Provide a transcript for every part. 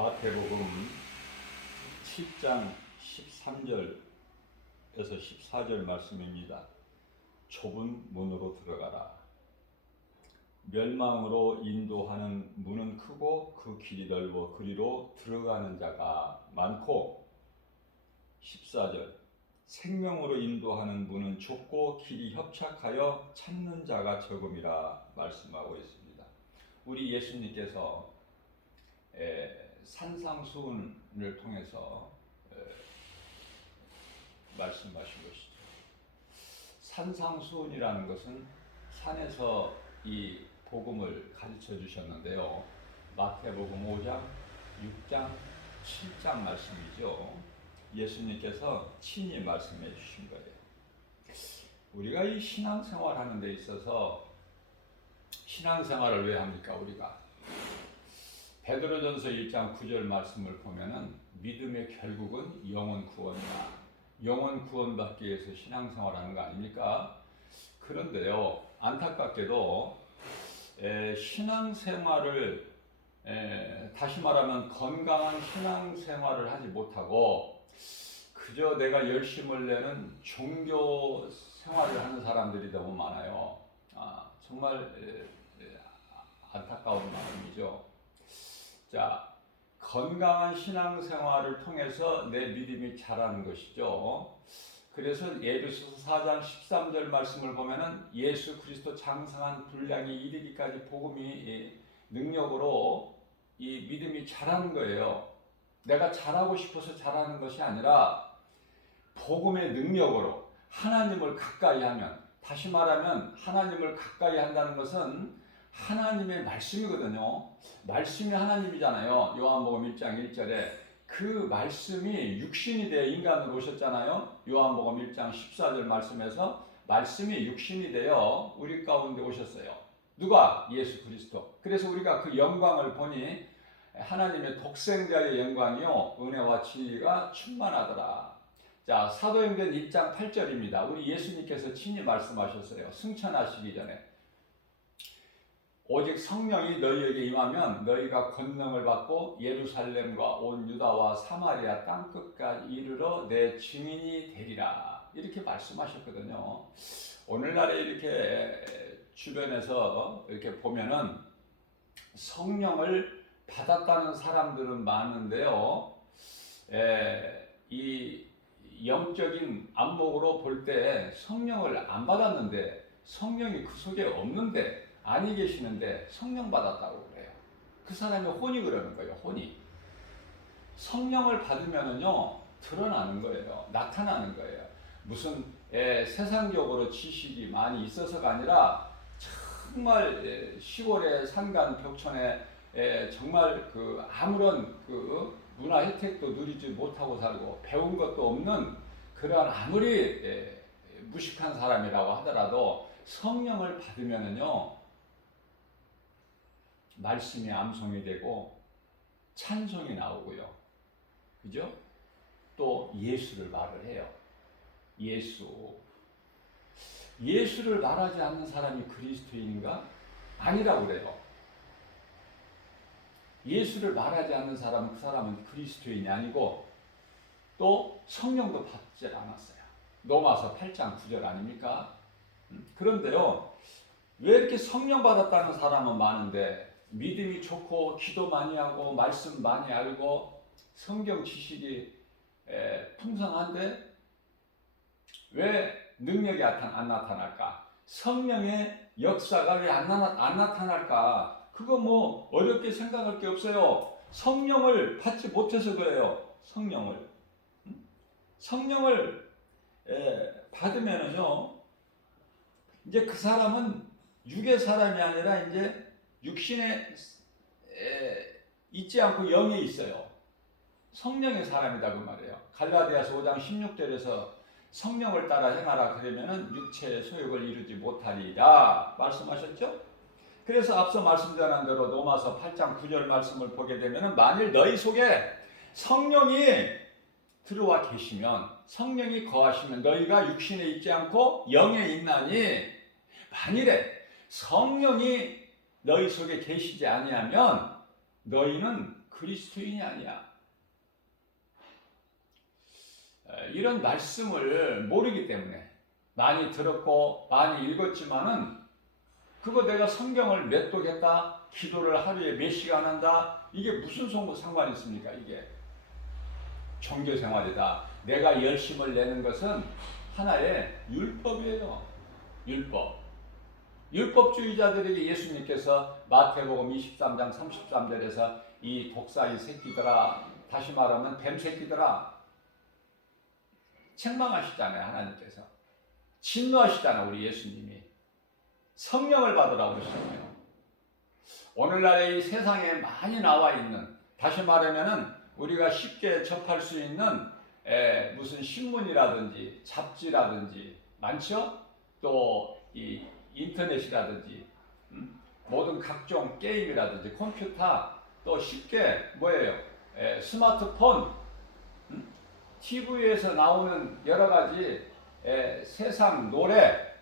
마태복음 7장 13절에서 14절 말씀입니다. 좁은 문으로 들어가라. 멸망으로 인도하는 문은 크고 그 길이 넓어 그리로 들어가는 자가 많고, 14절 생명으로 인도하는 문은 좁고 길이 협착하여 찾는 자가 적음이라 말씀하고 있습니다. 우리 예수님께서 산상수훈을 통해서 말씀하신 것이죠. 산상수훈이라는 것은 산에서 이 복음을 가르쳐 주셨는데요. 마태복음 5장, 6장, 7장 말씀이죠. 예수님께서 친히 말씀해 주신 거예요. 우리가 이 신앙생활 하는 데 있어서 신앙생활을 왜 합니까? 우리가 베드로전서 1장 9절 말씀을 보면은 믿음의 결국은 영혼 구원이다. 영혼 구원받기 위해서 신앙생활하는 거 아닙니까? 그런데요, 안타깝게도 신앙생활을 다시 말하면 건강한 신앙생활을 하지 못하고 그저 내가 열심을 내는 종교 생활을 하는 사람들이 너무 많아요. 정말 안타까운 마음이죠. 자, 건강한 신앙생활을 통해서 내 믿음이 자라는 것이죠. 그래서 에베소서 4장 13절 말씀을 보면은 예수 그리스도 장성한 분량에 이르기까지 복음이 능력으로 이 믿음이 자라는 거예요. 내가 잘하고 싶어서 잘하는 것이 아니라 복음의 능력으로 하나님을 가까이 하면, 다시 말하면 하나님을 가까이 한다는 것은 하나님의 말씀이거든요. 말씀이 하나님이잖아요. 요한복음 1장 1절에 그 말씀이 육신이 되어 인간으로 오셨잖아요. 요한복음 1장 14절 말씀에서 말씀이 육신이 되어 우리 가운데 오셨어요. 누가? 예수 그리스도. 그래서 우리가 그 영광을 보니 하나님의 독생자의 영광이요 은혜와 진리가 충만하더라. 자, 사도행전 1장 8절입니다. 우리 예수님께서 친히 말씀하셨어요. 승천하시기 전에 오직 성령이 너희에게 임하면 너희가 권능을 받고 예루살렘과 온 유다와 사마리아 땅끝까지 이르러 내 증인이 되리라. 이렇게 말씀하셨거든요. 오늘날에 이렇게 주변에서 이렇게 보면은 성령을 받았다는 사람들은 많은데요. 이 영적인 안목으로 볼 때 성령을 안 받았는데, 성령이 그 속에 없는데, 아니 계시는데 성령 받았다고 그래요. 그 사람이 혼이 그러는 거예요. 혼이. 성령을 받으면은요 드러나는 거예요. 나타나는 거예요. 무슨 세상적으로 지식이 많이 있어서가 아니라 정말 시골의 산간 벽천에 정말 그 아무런 그 문화 혜택도 누리지 못하고 살고 배운 것도 없는 그러한 아무리 무식한 사람이라고 하더라도 성령을 받으면은요 말씀이 암송이 되고 찬송이 나오고요. 그죠? 또 예수를 말을 해요. 예수를 말하지 않는 사람이 그리스도인인가? 아니라고 그래요. 예수를 말하지 않는 사람은 그 사람은 그리스도인이 아니고 또 성령도 받지 않았어요. 로마서 8장 9절 아닙니까? 그런데요, 왜 이렇게 성령 받았다는 사람은 많은데 믿음이 좋고 기도 많이 하고 말씀 많이 알고 성경 지식이 풍성한데 왜 능력이 안 나타날까? 성령의 역사가 왜 안 나타날까? 그거 뭐 어렵게 생각할 게 없어요. 성령을 받지 못해서 그래요. 성령을 받으면은요 이제 그 사람은 육의 사람이 아니라 이제 육신에 있지 않고 영에 있어요. 성령의 사람이다 그 말이에요. 갈라디아서 5장 16절에서 성령을 따라 행하라 그러면은 육체의 소욕을 이루지 못하리라 말씀하셨죠? 그래서 앞서 말씀드린 대로 로마서 8장 9절 말씀을 보게 되면은 만일 너희 속에 성령이 들어와 계시면, 성령이 거하시면 너희가 육신에 있지 않고 영에 있나니, 만일에 성령이 너희 속에 계시지 아니하면 너희는 그 그리스도인이 아니야. 이런 말씀을 모르기 때문에 많이 들었고 많이 읽었지만은 그거 내가 성경을 몇 독했다, 기도를 하루에 몇 시간 한다, 이게 무슨 상관이 있습니까? 이게 종교 생활이다. 내가 열심을 내는 것은 하나의 율법이에요. 율법. 율법주의자들에게 예수님께서 마태복음 23장 33절에서 이 독사 이 새끼들아, 다시 말하면 뱀 새끼들아, 책망하시잖아요. 하나님께서 진노하시잖아요. 우리 예수님이 성령을 받으라고 그러시잖아요. 오늘날의 이 세상에 많이 나와 있는, 다시 말하면은 우리가 쉽게 접할 수 있는 무슨 신문이라든지 잡지라든지 많죠? 또 이 인터넷이라든지 모든 각종 게임이라든지 컴퓨터, 또 쉽게 뭐예요? 스마트폰, TV에서 나오는 여러 가지 세상 노래,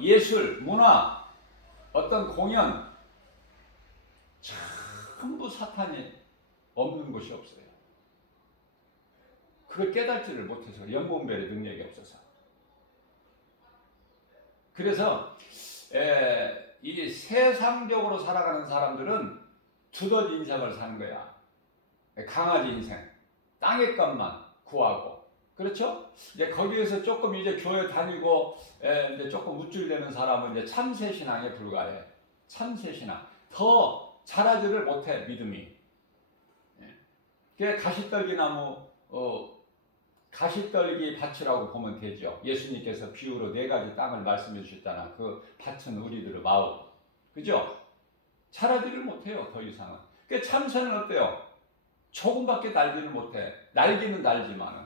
예술, 문화, 어떤 공연, 전부 사탄이 없는 곳이 없어요. 그걸 깨닫지를 못해서, 영분별의 능력이 없어서. 그래서 이 세상적으로 살아가는 사람들은 두더지 인생을 사는 거야. 강아지 인생, 땅의 것만 구하고, 그렇죠? 이제 거기에서 조금 이제 교회 다니고 이제 조금 우쭐대는 사람은 이제 참새 신앙에 불과해. 참새 신앙. 더 자라지를 못해, 믿음이. 그게 가시떨기나무, 가시떨기 밭이라고 보면 되죠. 예수님께서 비유로 4가지 땅을 말씀해 주셨잖아. 그 밭은 우리들의 마음. 그죠? 자라지를 못해요, 더 이상은. 그 참새는 어때요? 조금밖에 날지를 못해. 날기는 날지만은.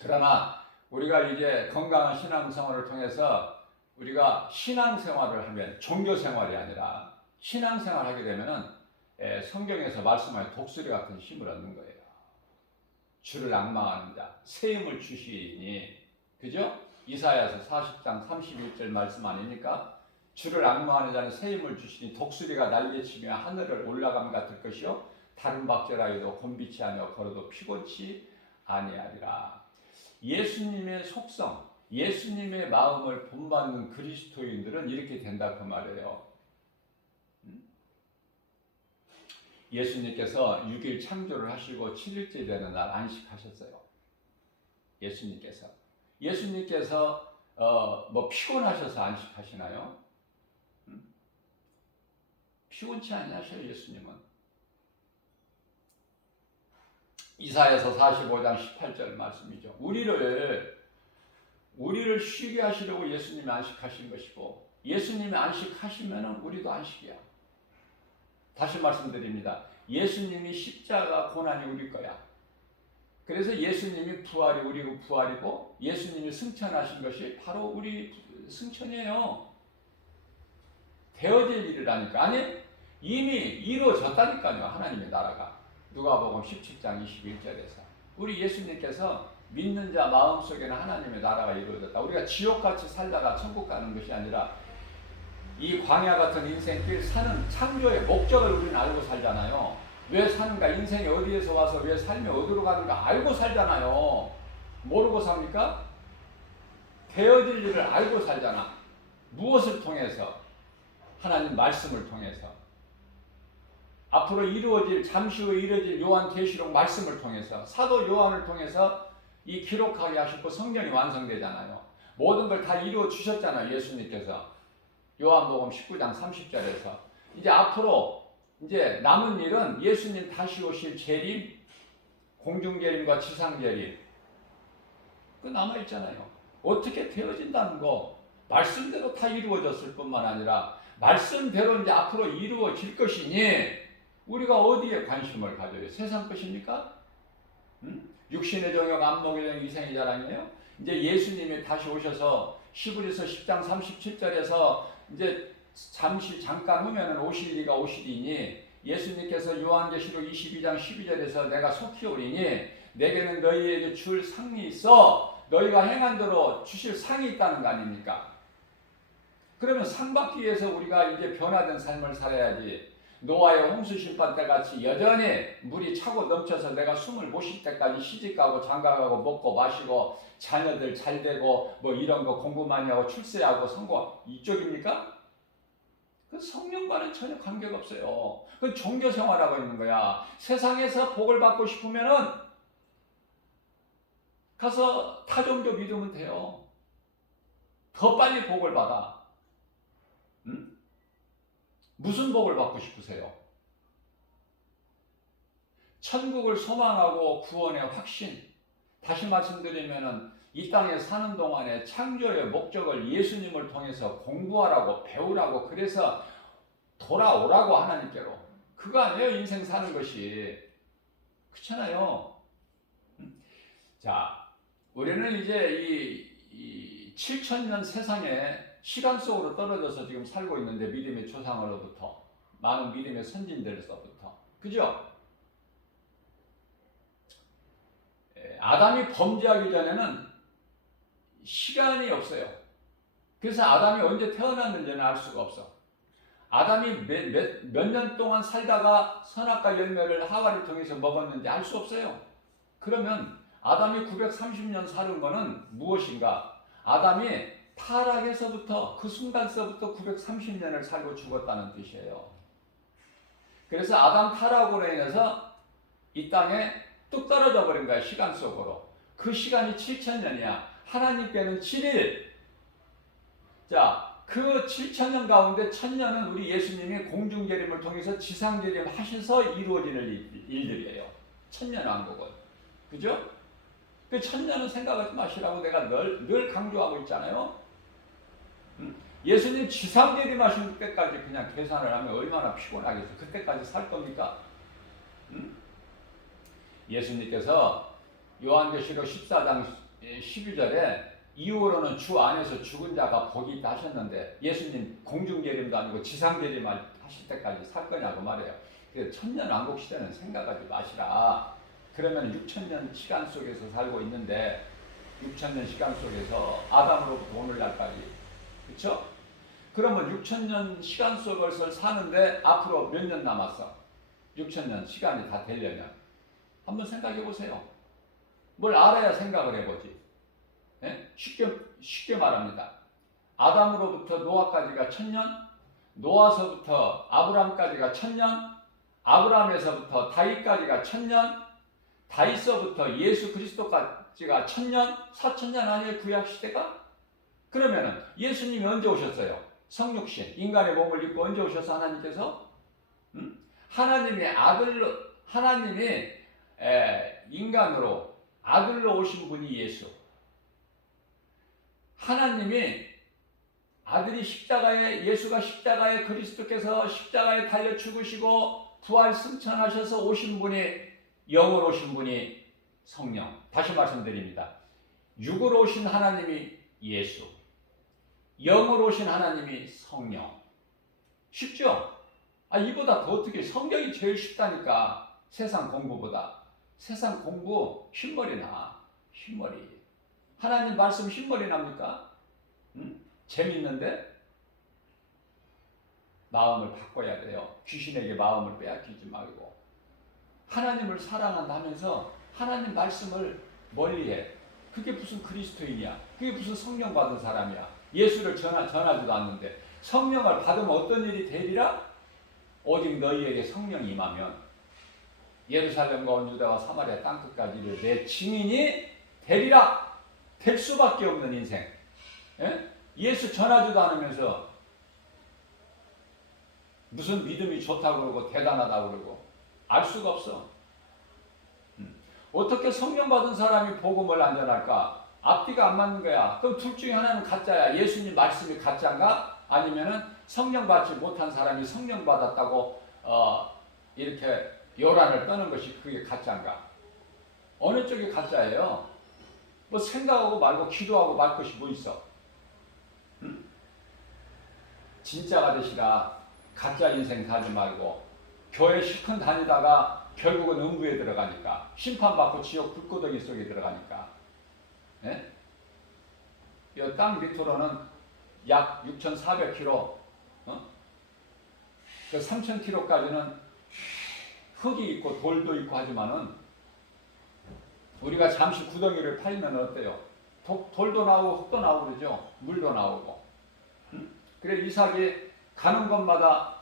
그러나 우리가 이제 건강한 신앙생활을 통해서 우리가 신앙생활을 하면, 종교생활이 아니라 신앙생활을 하게 되면은 성경에서 말씀하신 독수리 같은 힘을 얻는 거예요. 주를 앙망하는 자, 새 힘을 주시니, 그죠? 이사야서 40장 31절 말씀 아닙니까? 주를 앙망하는 자는 새 힘을 주시니 독수리가 날개치며 하늘을 올라감 같을 것이요 다른 박제라여도 곤비치 아니하여 걸어도 피곤치 아니하리라. 예수님의 속성, 예수님의 마음을 본받는 그리스도인들은 이렇게 된다 그 말이에요. 예수님께서 6일 창조를 하시고 7일째 되는 날 안식하셨어요. 예수님께서 뭐 피곤하셔서 안식하시나요? 피곤치 아니하셔요. 예수님은. 이사야서 45장 18절 말씀이죠. 우리를 쉬게 하시려고 예수님이 안식하신 것이고, 예수님이 안식하시면 우리도 안식이야. 다시 말씀드립니다. 예수님이 십자가 고난이 우리 거야. 그래서 예수님이 부활이 우리 부활이고, 예수님이 승천하신 것이 바로 우리 승천이에요. 되어질 일이라니까. 아니, 이미 이루어졌다니까요. 하나님의 나라가. 누가복음 17장 21절에서 우리 예수님께서 믿는 자 마음속에는 하나님의 나라가 이루어졌다. 우리가 지옥같이 살다가 천국 가는 것이 아니라 이 광야 같은 인생길 사는 창조의 목적을 우리는 알고 살잖아요. 왜 사는가, 인생이 어디에서 와서 왜 삶이 어디로 가는가 알고 살잖아요. 모르고 삽니까? 되어질 일을 알고 살잖아. 무엇을 통해서? 하나님 말씀을 통해서. 앞으로 이루어질, 잠시 후에 이루어질 요한계시록 말씀을 통해서, 사도 요한을 통해서 이 기록하게 하시고 성경이 완성되잖아요. 모든 걸 다 이루어 주셨잖아요. 예수님께서. 요한복음 19장 30절에서. 이제 앞으로 이제 남은 일은 예수님 다시 오실 재림, 공중재림과 지상재림, 그 남아있잖아요. 어떻게 되어진다는 거, 말씀대로 다 이루어졌을 뿐만 아니라 말씀대로 이제 앞으로 이루어질 것이니 우리가 어디에 관심을 가져요? 세상 것입니까? 육신의 정욕, 안목의 정욕, 이생의 자랑이에요? 이제 예수님이 다시 오셔서 히브리서 10장 37절에서 이제 잠깐 후면은 오시리가 오시리니, 예수님께서 요한계시록 22장 12절에서 내가 속히 오리니 내게는 너희에게 줄 상이 있어, 너희가 행한 대로 주실 상이 있다는 거 아닙니까? 그러면 상 받기 위해서 우리가 이제 변화된 삶을 살아야지. 노아의 홍수 심판 때 같이 여전히 물이 차고 넘쳐서 내가 숨을 못 쉴 때까지 시집가고 장가가고 먹고 마시고 자녀들 잘 되고 뭐 이런 거 공부 많이 하고 출세하고 성공 이쪽입니까? 그 성령과는 전혀 관계가 없어요. 그건 종교 생활하고 있는 거야. 세상에서 복을 받고 싶으면은 가서 타종교 믿으면 돼요. 더 빨리 복을 받아. 응? 무슨 복을 받고 싶으세요? 천국을 소망하고 구원의 확신. 다시 말씀드리면은 이 땅에 사는 동안에 창조의 목적을 예수님을 통해서 공부하라고 배우라고 그래서 돌아오라고 하나님께로. 그거 아니에요 인생 사는 것이. 그렇잖아요. 자, 우리는 이제 이 7,000년 세상에 시간 속으로 떨어져서 지금 살고 있는데 믿음의 조상으로부터 많은 믿음의 선진들로부터 그죠? 아담이 범죄하기 전에는 시간이 없어요. 그래서 아담이 언제 태어났는지는 알 수가 없어. 아담이 몇 년 동안 살다가 선악과 열매를 하와를 통해서 먹었는지 알 수 없어요. 그러면 아담이 930년 사는 것은 무엇인가? 아담이 타락에서부터 그 순간서부터 930년을 살고 죽었다는 뜻이에요. 그래서 아담 타락으로 인해서 이 땅에 뚝 떨어져 버린 거야. 시간 속으로. 그 시간이 7,000년이야. 하나님께는 7일. 자, 그 7,000년 가운데 1,000년은 우리 예수님이 공중재림을 통해서 지상재림 하셔서 이루어지는 일들이에요. 1,000년 왕국은. 그죠? 그 1,000년은 생각하지 마시라고 내가 늘 강조하고 있잖아요. 예수님 지상재림하신 때까지 그냥 계산을 하면 얼마나 피곤하겠어. 그때까지 살 겁니까? 예수님께서 요한계시록 14장 12절에 이후로는 주 안에서 죽은 자가 복이 있다 하셨는데 예수님 공중재림도 아니고 지상재림 하실 때까지 살 거냐고 말해요. 그래서 1,000년 왕국 시대는 생각하지 마시라. 그러면 6,000년 시간 속에서 살고 있는데 6,000년 시간 속에서 아담으로부터 오늘날까지 그렇죠? 그러면 6,000년 시간 속에서 사는데 앞으로 몇 년 남았어? 6,000년 시간이 다 되려면 한번 생각해 보세요. 뭘 알아야 생각을 해보지. 네? 쉽게 말합니다. 아담으로부터 노아까지가 1,000년, 노아서부터 아브람까지가 1,000년, 아브람에서부터 다윗까지가 1,000년, 다윗서부터 예수 그리스도까지가 1,000년, 4,000년 아니에요 구약 시대가? 그러면은 예수님이 언제 오셨어요? 성육신, 인간의 몸을 입고 언제 오셔서 하나님께서? 하나님이 인간으로 아들로 오신 분이 예수. 하나님이 아들이 예수가 십자가에 그리스도께서 십자가에 달려 죽으시고 부활 승천하셔서 오신 분이 영으로 오신 분이 성령. 다시 말씀드립니다. 육으로 오신 하나님이 예수. 영으로 오신 하나님이 성령. 쉽죠? 이보다 더 어떻게 성경이 제일 쉽다니까. 세상 공부보다. 세상 공부 흰머리 나. 흰머리. 하나님 말씀 흰머리 납니까? 재밌는데? 마음을 바꿔야 돼요. 귀신에게 마음을 빼앗기지 말고. 하나님을 사랑한다면서 하나님 말씀을 멀리해. 그게 무슨 그리스도인이야? 그게 무슨 성령 받은 사람이야? 예수를 전하지도 않는데 성령을 받으면 어떤 일이 되리라? 오직 너희에게 성령이 임하면 예루살렘과 온 유다와 사마리아 땅끝까지 이르러 내 증인이 되리라. 될 수밖에 없는 인생. 예? 예수 전하지도 않으면서 무슨 믿음이 좋다고 그러고 대단하다고 그러고 알 수가 없어. 어떻게 성령 받은 사람이 복음을 안 전할까? 앞뒤가 안 맞는 거야. 그럼 둘 중에 하나는 가짜야. 예수님 말씀이 가짜인가? 아니면은 성령 받지 못한 사람이 성령 받았다고 이렇게 요란을 떠는 것이 그게 가짜인가? 어느 쪽이 가짜예요? 뭐 생각하고 말고 기도하고 말 것이 뭐 있어? 진짜가 되시라. 가짜 인생 살지 말고 교회 실컷 다니다가 결국은 음부에 들어가니까 심판받고 지옥 불구덩이 속에 들어가니까 이 땅 밑으로는 약 6,400km, 그 3,000km까지는 흙이 있고 돌도 있고 하지만은 우리가 잠시 구덩이를 파면 어때요? 돌도 나오고 흙도 나오고 그러죠. 물도 나오고. 그래 이삭이 가는 곳마다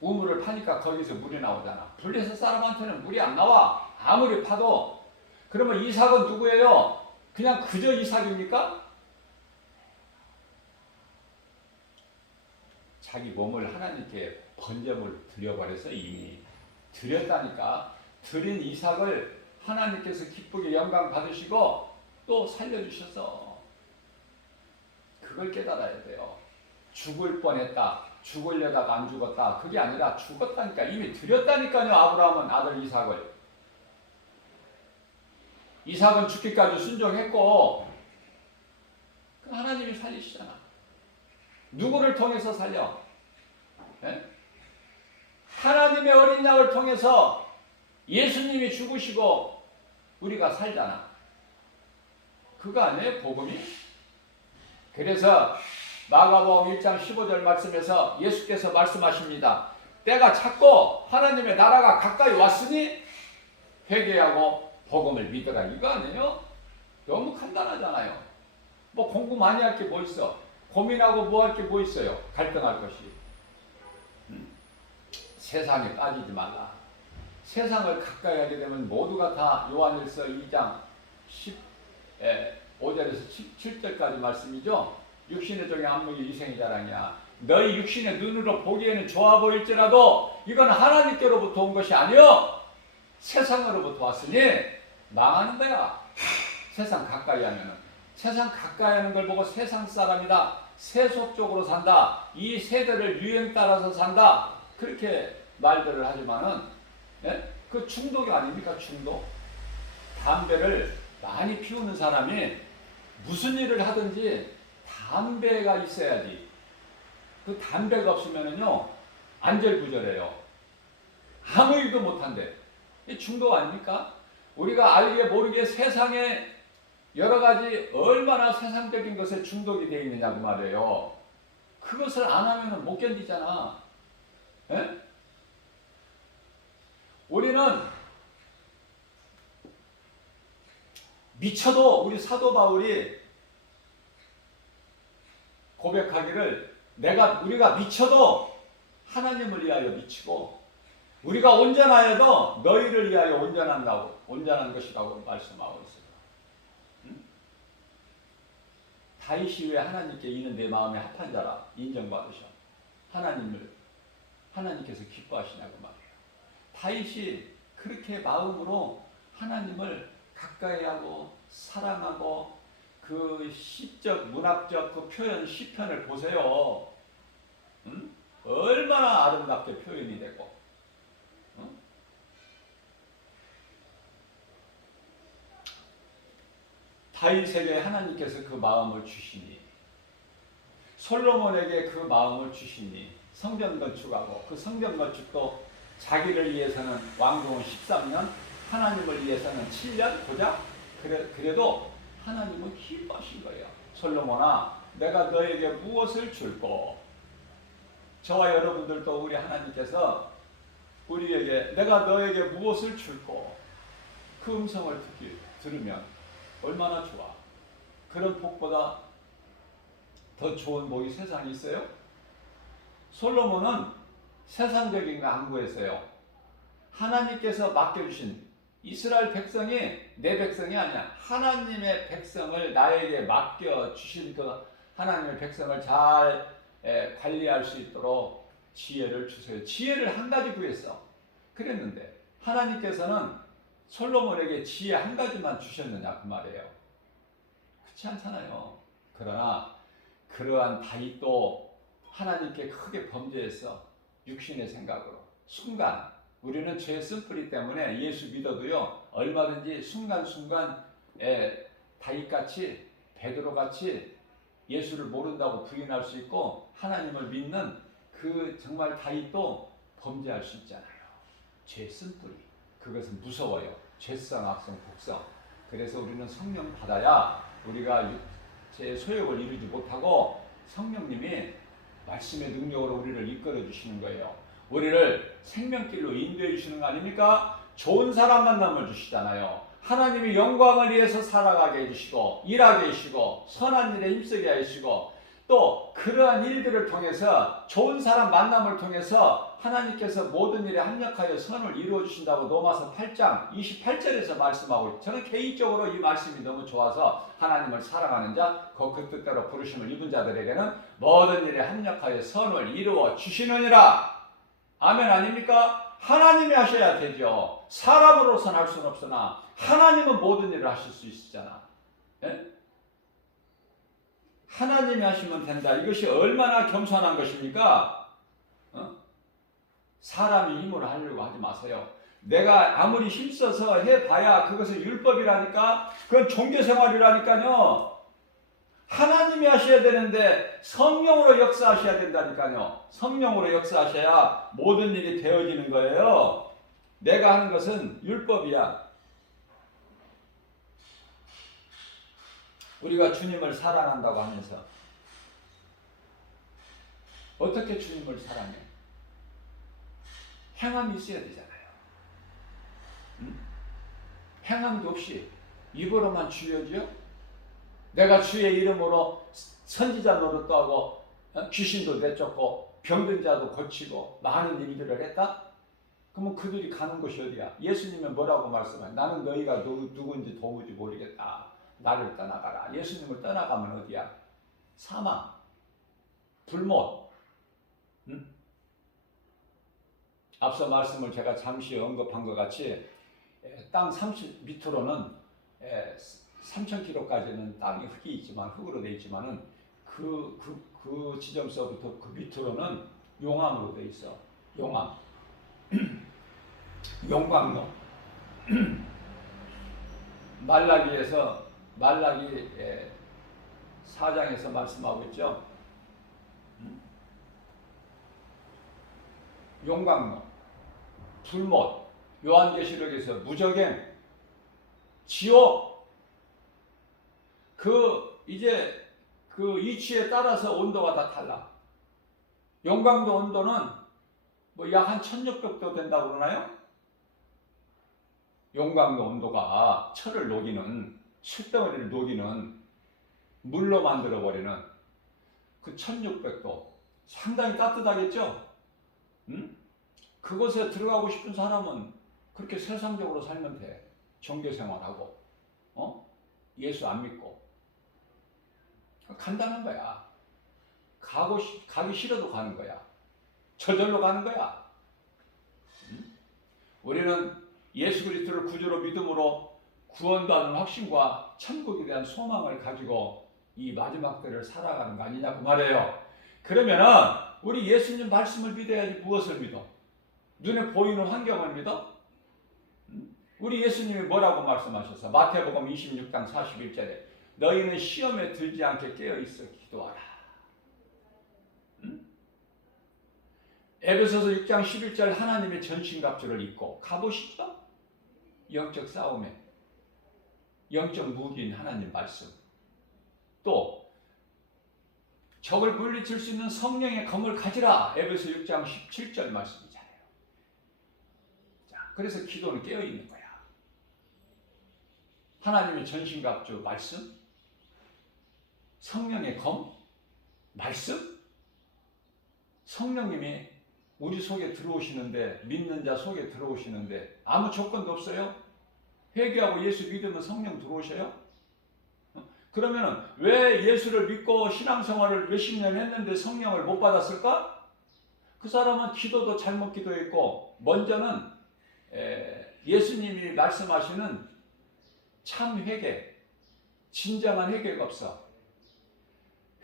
우물을 파니까 거기서 물이 나오잖아. 블레셋 사람한테는 물이 안 나와. 아무리 파도. 그러면 이삭은 누구예요? 그냥 그저 이삭입니까? 자기 몸을 하나님께 번제물 드려버려서 이미 드렸다니까. 드린 이삭을 하나님께서 기쁘게 영광 받으시고 또 살려주셔서 그걸 깨달아야 돼요. 죽을 뻔했다. 죽으려다가 안 죽었다. 그게 아니라 죽었다니까. 이미 드렸다니까요. 아브라함은 아들 이삭을. 이삭은 죽기까지 순종했고 하나님이 살리시잖아. 누구를 통해서 살려? 네? 하나님의 어린 양을 통해서 예수님이 죽으시고 우리가 살잖아. 그거 아니에요? 복음이? 그래서 마가복음 1장 15절 말씀에서 예수께서 말씀하십니다. 때가 찼고 하나님의 나라가 가까이 왔으니 회개하고 복음을 믿어라. 이거 아니에요? 너무 간단하잖아요. 뭐 공부 많이 할 게 뭐 있어? 고민하고 뭐 할 게 뭐 있어요? 갈등할 것이. 세상에 빠지지 말라. 세상을 가까이 하게 되면 모두가 다 요한일서 2장 5절에서 17절까지 말씀이죠. 육신의 종이 안목이 이생의 자랑이야. 너희 육신의 눈으로 보기에는 좋아 보일지라도 이건 하나님께로부터 온 것이 아니요 세상으로부터 왔으니 망하는 거야. 세상 가까이 하면은. 세상 가까이 하는 걸 보고 세상 사람이다. 세속적으로 산다. 이 세대를 유행 따라서 산다. 그렇게 말들을 하지만은 그 중독이 아닙니까? 중독. 담배를 많이 피우는 사람이 무슨 일을 하든지 담배가 있어야지. 그 담배가 없으면은요 안절부절해요. 아무 일도 못한대. 이 중독 아닙니까? 우리가 알게 모르게 세상에 여러 가지 얼마나 세상적인 것에 중독이 되어 있느냐고 말이에요. 그것을 안 하면은 못 견디잖아. 에? 우리는 미쳐도 우리 사도 바울이 고백하기를 우리가 미쳐도 하나님을 위하여 미치고 우리가 온전하여도 너희를 위하여 온전한 것이라고 말씀하고 있어요. 다윗이 왜 하나님께 이는 내 마음에 합한 자라 인정받으셔. 하나님께서 기뻐하시냐고 말이에요. 다윗이 그렇게 마음으로 하나님을 가까이 하고 사랑하고 그 시적 문학적 그 표현 시편을 보세요. 얼마나 아름답게 표현이 되고. 다윗에게 하나님께서 그 마음을 주시니 솔로몬에게 그 마음을 주시니 성전 건축하고 그 성전 건축도 자기를 위해서는 왕궁은 13년 하나님을 위해서는 7년 고작 그래도 하나님은 기뻐하신 거예요. 솔로몬아 내가 너에게 무엇을 줄꼬. 저와 여러분들도 우리 하나님께서 우리에게 내가 너에게 무엇을 줄꼬. 그 음성을 들으면 얼마나 좋아. 그런 복보다 더 좋은 복이 세상에 있어요? 솔로몬은 세상적인 거 안 구했어요. 하나님께서 맡겨주신 이스라엘 백성이 내 백성이 아니야. 하나님의 백성을 나에게 맡겨주신 그 하나님의 백성을 잘 관리할 수 있도록 지혜를 주세요. 지혜를 한 가지 구했어. 그랬는데 하나님께서는 솔로몬에게 지혜 한 가지만 주셨느냐 그 말이에요. 그렇지 않잖아요. 그러나 그러한 다윗도 하나님께 크게 범죄했어. 육신의 생각으로. 순간 우리는 죄의 쓴뿌리 때문에 예수 믿어도요 얼마든지 순간순간 다윗같이 베드로같이 예수를 모른다고 부인할 수 있고 하나님을 믿는 그 정말 다윗도 범죄할 수 있잖아요. 죄의 쓴뿌리. 그것은 무서워요. 죄성, 악성, 복성. 그래서 우리는 성령 받아야 우리가 제 소욕을 이루지 못하고 성령님이 말씀의 능력으로 우리를 이끌어 주시는 거예요. 우리를 생명길로 인도해 주시는 거 아닙니까? 좋은 사람 만남을 주시잖아요. 하나님이 영광을 위해서 살아가게 해주시고 일하게 해주시고 선한 일에 힘쓰게 해주시고 또 그러한 일들을 통해서 좋은 사람 만남을 통해서 하나님께서 모든 일에 합력하여 선을 이루어 주신다고 로마서 8장 28절에서 말씀하고 있어요. 저는 개인적으로 이 말씀이 너무 좋아서 하나님을 사랑하는 자, 그 뜻대로 부르심을 입은 자들에게는 모든 일에 합력하여 선을 이루어 주시느니라. 아멘 아닙니까? 하나님이 하셔야 되죠. 사람으로서는 할 수는 없으나 하나님은 모든 일을 하실 수 있잖아. 예? 하나님이 하시면 된다. 이것이 얼마나 겸손한 것입니까? 사람이 힘으로 하려고 하지 마세요. 내가 아무리 힘써서 해봐야 그것은 율법이라니까, 그건 종교생활이라니까요. 하나님이 하셔야 되는데 성령으로 역사하셔야 된다니까요. 성령으로 역사하셔야 모든 일이 되어지는 거예요. 내가 하는 것은 율법이야. 우리가 주님을 사랑한다고 하면서 어떻게 주님을 사랑해? 행함이 있어야 되잖아요. 행함도 없이 입으로만 주여지요? 내가 주의 이름으로 선지자 노릇도 하고 귀신도 내쫓고 병든 자도 고치고 많은 일들을 했다? 그러면 그들이 가는 곳이 어디야? 예수님은 뭐라고 말씀해? 나는 너희가 누군지 도무지 모르겠다. 나를 떠나가라. 예수님을 떠나가면 어디야? 사망, 불못. 앞서 말씀을 제가 잠시 언급한 것 같이 땅 30m로는 3,000km까지는 땅이 흙이 있지만 흙으로 되어 있지만은 그 지점서부터 그 밑으로는 용암으로 되어 있어. 용암, 용광로. 말라기 4장에서 말씀하고 있죠. 용광로, 불못, 요한계시록에서 무저갱, 지옥. 이제 그 이치에 따라서 온도가 다 달라. 용광로 온도는 뭐 약 한 1600도 된다고 그러나요? 용광로 온도가 철을 녹이는, 실덩어리를 녹이는, 물로 만들어버리는 그 1600도. 상당히 따뜻하겠죠? 그곳에 들어가고 싶은 사람은 그렇게 세상적으로 살면 돼. 종교생활하고 예수 안 믿고 간다는 거야. 가기 싫어도 가는 거야. 저절로 가는 거야. 우리는 예수 그리스도를 구주로 믿음으로 구원받는 확신과 천국에 대한 소망을 가지고 이 마지막 때를 살아가는 거 아니냐고 말해요. 그러면은 우리 예수님 말씀을 믿어야지 무엇을 믿어? 눈에 보이는 환경을 믿어? 우리 예수님이 뭐라고 말씀하셨어? 마태복음 26장 41절에 너희는 시험에 들지 않게 깨어있어 기도하라. 에베소서 6장 11절 하나님의 전신갑주를 입고 가보시죠. 영적 싸움에 영적 무기인 하나님 말씀, 또 적을 물리칠 수 있는 성령의 검을 가지라. 에베소 6장 17절 말씀이잖아요. 자, 그래서 기도는 깨어있는 거야. 하나님의 전신갑주 말씀, 성령의 검 말씀. 성령님이 우리 속에 들어오시는데, 믿는 자 속에 들어오시는데 아무 조건도 없어요. 회개하고 예수 믿으면 성령 들어오셔요? 그러면 왜 예수를 믿고 신앙생활을 몇십 년 했는데 성령을 못 받았을까? 그 사람은 기도도 잘못 기도했고, 먼저는 예수님이 말씀하시는 참 회개, 진정한 회개가 없어.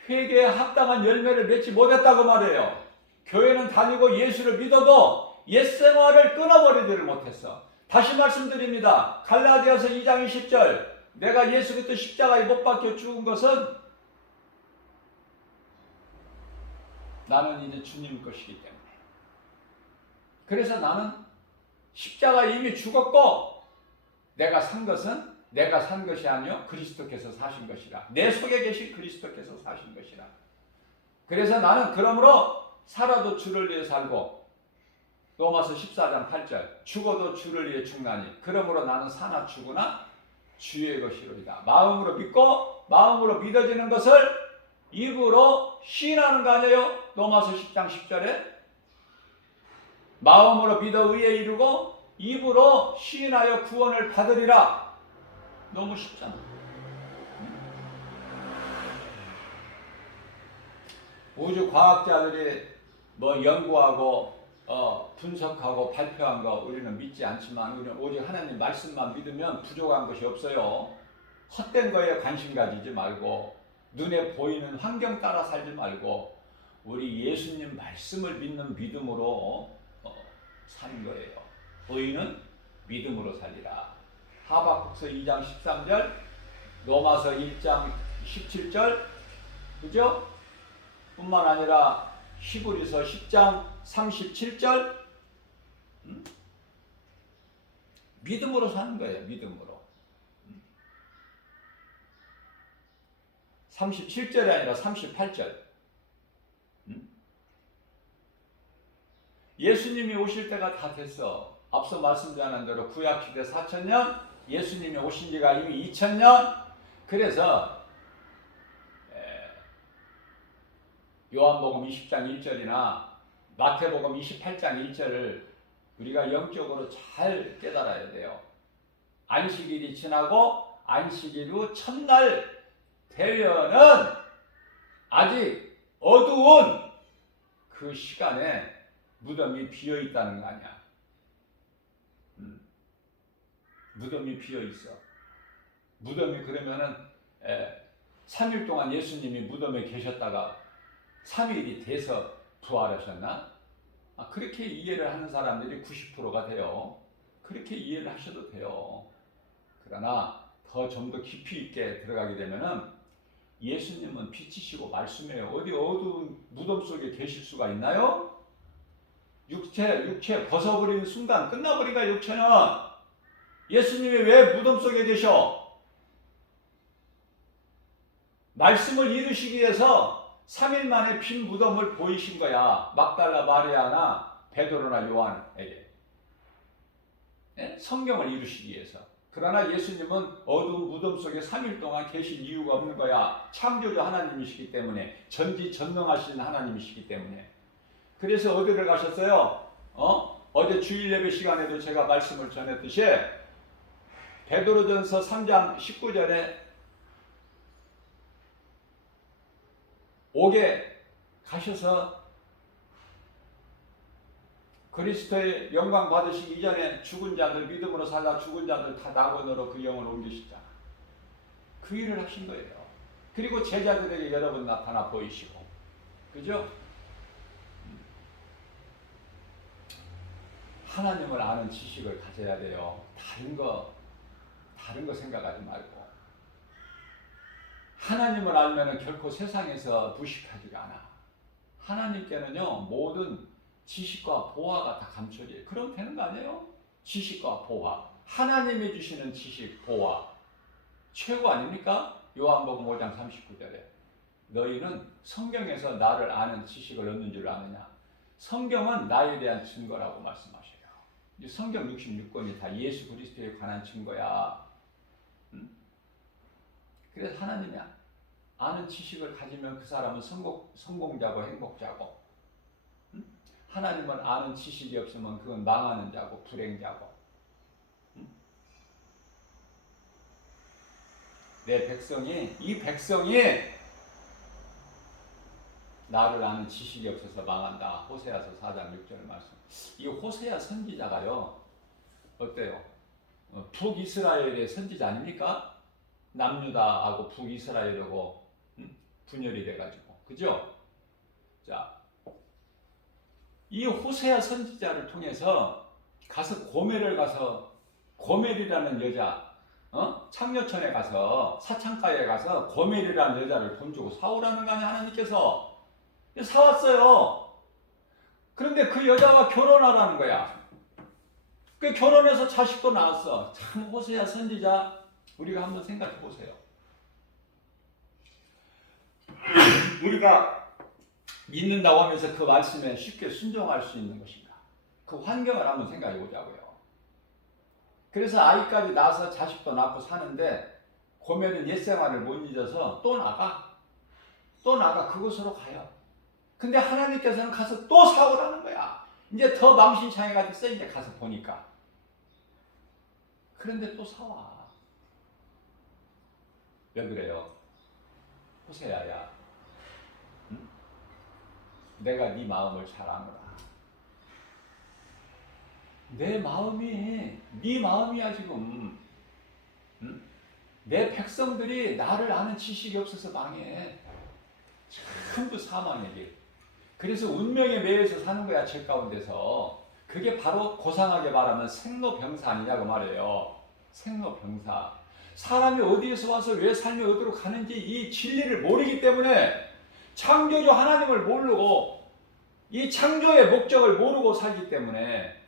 회개에 합당한 열매를 맺지 못했다고 말해요. 교회는 다니고 예수를 믿어도 옛생활을 끊어버리지를 못했어. 다시 말씀드립니다. 갈라디아서 2장 20절 내가 예수 그리스도 십자가에 못 박혀 죽은 것은 나는 이제 주님 것이기 때문에. 그래서 나는 십자가에 이미 죽었고 내가 산 것은 내가 산 것이 아니요 그리스도께서 사신 것이라. 내 속에 계신 그리스도께서 사신 것이라. 그래서 나는 그러므로 살아도 주를 위해 살고 로마서 14장 8절 죽어도 주를 위해 죽나니 그러므로 나는 사나 죽으나 주의 것이로이다. 마음으로 믿고 마음으로 믿어지는 것을 입으로 시인하는 거 아니에요? 로마서 10장 10절에 마음으로 믿어 의에 이르고 입으로 시인하여 구원을 받으리라. 너무 쉽잖아. 우주 과학자들이 뭐 연구하고 분석하고 발표한 거 우리는 믿지 않지만 우리는 오직 하나님 말씀만 믿으면 부족한 것이 없어요. 헛된 거에 관심 가지지 말고 눈에 보이는 환경 따라 살지 말고 우리 예수님 말씀을 믿는 믿음으로 사는 거예요. 의인은 믿음으로 살리라. 하박국서 2장 13절, 로마서 1장 17절, 그죠? 뿐만 아니라 히브리서 10장 37절, 믿음으로 사는 거예요. 믿음으로. 37절이 아니라 38절. 예수님이 오실 때가 다 됐어. 앞서 말씀드린 대로 구약시대 4,000년, 예수님이 오신 지가 이미 2,000년. 그래서 요한복음 20장 1절이나 마태복음 28장 1절을 우리가 영적으로 잘 깨달아야 돼요. 안식일이 지나고 안식일 후 첫날 되면은 아직 어두운 그 시간에 무덤이 비어 있다는 거 아니야. 무덤이 비어 있어. 무덤이 그러면은 3일 동안 예수님이 무덤에 계셨다가 3일이 돼서 부활하셨나? 그렇게 이해를 하는 사람들이 90%가 돼요. 그렇게 이해를 하셔도 돼요. 그러나 좀 더 깊이 있게 들어가게 되면은 예수님은 빛이시고 말씀이에요. 어디 어두운 무덤 속에 계실 수가 있나요? 육체 벗어버리는 순간 끝나버리가 육체는. 예수님이 왜 무덤 속에 계셔? 말씀을 이루시기 위해서 3일 만에 빈 무덤을 보이신 거야. 막달라 마리아나 베드로나 요한에게. 성경을 이루시기 위해서. 그러나 예수님은 어두운 무덤 속에 3일 동안 계신 이유가 없는 거야. 창조주 하나님이시기 때문에, 전지전능하신 하나님이시기 때문에. 그래서 어디를 가셨어요? 어제 주일 예배 시간에도 제가 말씀을 전했듯이 베드로전서 3장 19절에 옥에 가셔서 그리스도의 영광 받으시기 이전에 죽은 자들, 믿음으로 살다 죽은 자들 다 낙원으로 그 영을 옮기시자. 그 일을 하신 거예요. 그리고 제자들에게 여러 번 나타나 보이시고. 그죠? 하나님을 아는 지식을 가져야 돼요. 다른 거 생각하지 말고. 하나님을 알면은 결코 세상에서 무식하지가 않아. 하나님께는요, 모든 지식과 보화가 다 감춰져요. 그럼 되는 거 아니에요? 지식과 보화. 하나님이 주시는 지식, 보화. 최고 아닙니까? 요한복음 5장 39절에. 너희는 성경에서 나를 아는 지식을 얻는 줄 아느냐? 성경은 나에 대한 증거라고 말씀하셔요. 성경 66권이 다 예수 그리스도에 관한 증거야. 그래서 하나님이 아는 지식을 가지면 그 사람은 성공자고 행복자고, 하나님을 아는 지식이 없으면 그건 망하는 자고 불행자고. 이 백성이 나를 아는 지식이 없어서 망한다. 호세아서 4장 6절 말씀. 이 호세아 선지자가요, 어때요? 북이스라엘의 선지자 아닙니까? 남유다하고 북이스라엘하고 분열이 돼가지고, 그죠? 자, 이 호세아 선지자를 통해서 고멜이라는 여자, 창녀촌에 가서 사창가에 가서 고멜이라는 여자를 돈 주고 사오라는 거 아니야, 하나님께서. 사왔어요. 그런데 그 여자와 결혼하라는 거야. 그 결혼해서 자식도 낳았어. 참 호세아 선지자, 우리가 한번 생각해 보세요. 우리가 믿는다고 하면서 그 말씀에 쉽게 순종할 수 있는 것인가? 그 환경을 한번 생각해 보자고요. 그래서 아이까지 낳아서 자식도 낳고 사는데 고면은 옛생활을 못 잊어서 또 나가 그곳으로 가요. 근데 하나님께서는 가서 또 사오라는 거야. 이제 더 망신창이가 됐어. 이제 가서 보니까. 그런데 또 사와. 왜 그래요? 호세아야, 응? 내가 네 마음을 잘 아노라. 내 마음이 네 마음이야 지금. 응? 내 백성들이 나를 아는 지식이 없어서 망해. 전부 사망의 길. 그래서 운명에 매여서 사는 거야, 죄 가운데서. 그게 바로 고상하게 말하면 생로병사 아니냐고 말해요. 생로병사. 사람이 어디에서 와서 왜 삶이 어디로 가는지 이 진리를 모르기 때문에 창조주 하나님을 모르고 이 창조의 목적을 모르고 살기 때문에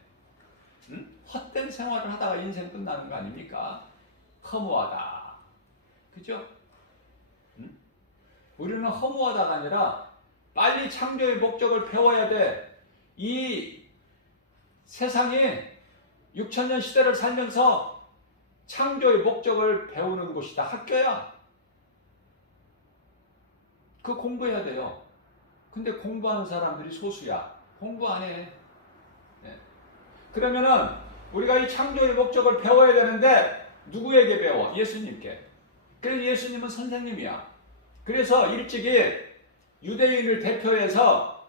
헛된 생활을 하다가 인생 끝나는 거 아닙니까? 허무하다. 그죠? 우리는 허무하다가 아니라 빨리 창조의 목적을 배워야 돼. 이 세상에 6천년 시대를 살면서 창조의 목적을 배우는 곳이다. 학교야. 그 공부해야 돼요. 근데 공부하는 사람들이 소수야. 공부 안 해. 네. 그러면은 우리가 이 창조의 목적을 배워야 되는데 누구에게 배워? 예수님께. 그래서 예수님은 선생님이야. 그래서 일찍이 유대인을 대표해서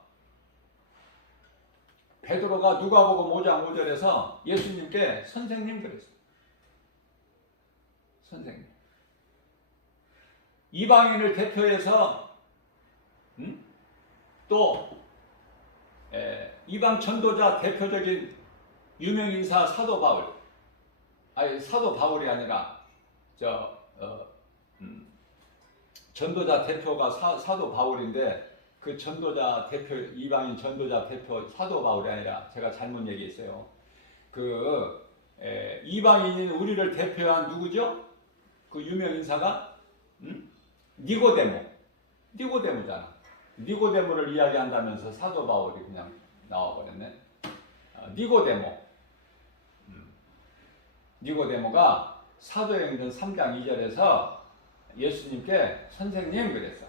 베드로가 누가복음 5장 5절에서 예수님께 선생님 그랬어요. 선생님. 이방인을 대표해서 또 이방 전도자 대표적인 유명 인사 사도 바울. 아니 사도 바울이 아니라 전도자 대표가 사도 바울인데 그 전도자 대표 이방인 전도자 대표 사도 바울이 아니라 제가 잘못 얘기했어요. 그 이방인인 우리를 대표한 누구죠? 그 유명 인사가 니고데모잖아. 니고데모를 이야기한다면서 사도 바울이 그냥 나와버렸네. 니고데모가 사도행전 3장 2절에서 예수님께 선생님 그랬어.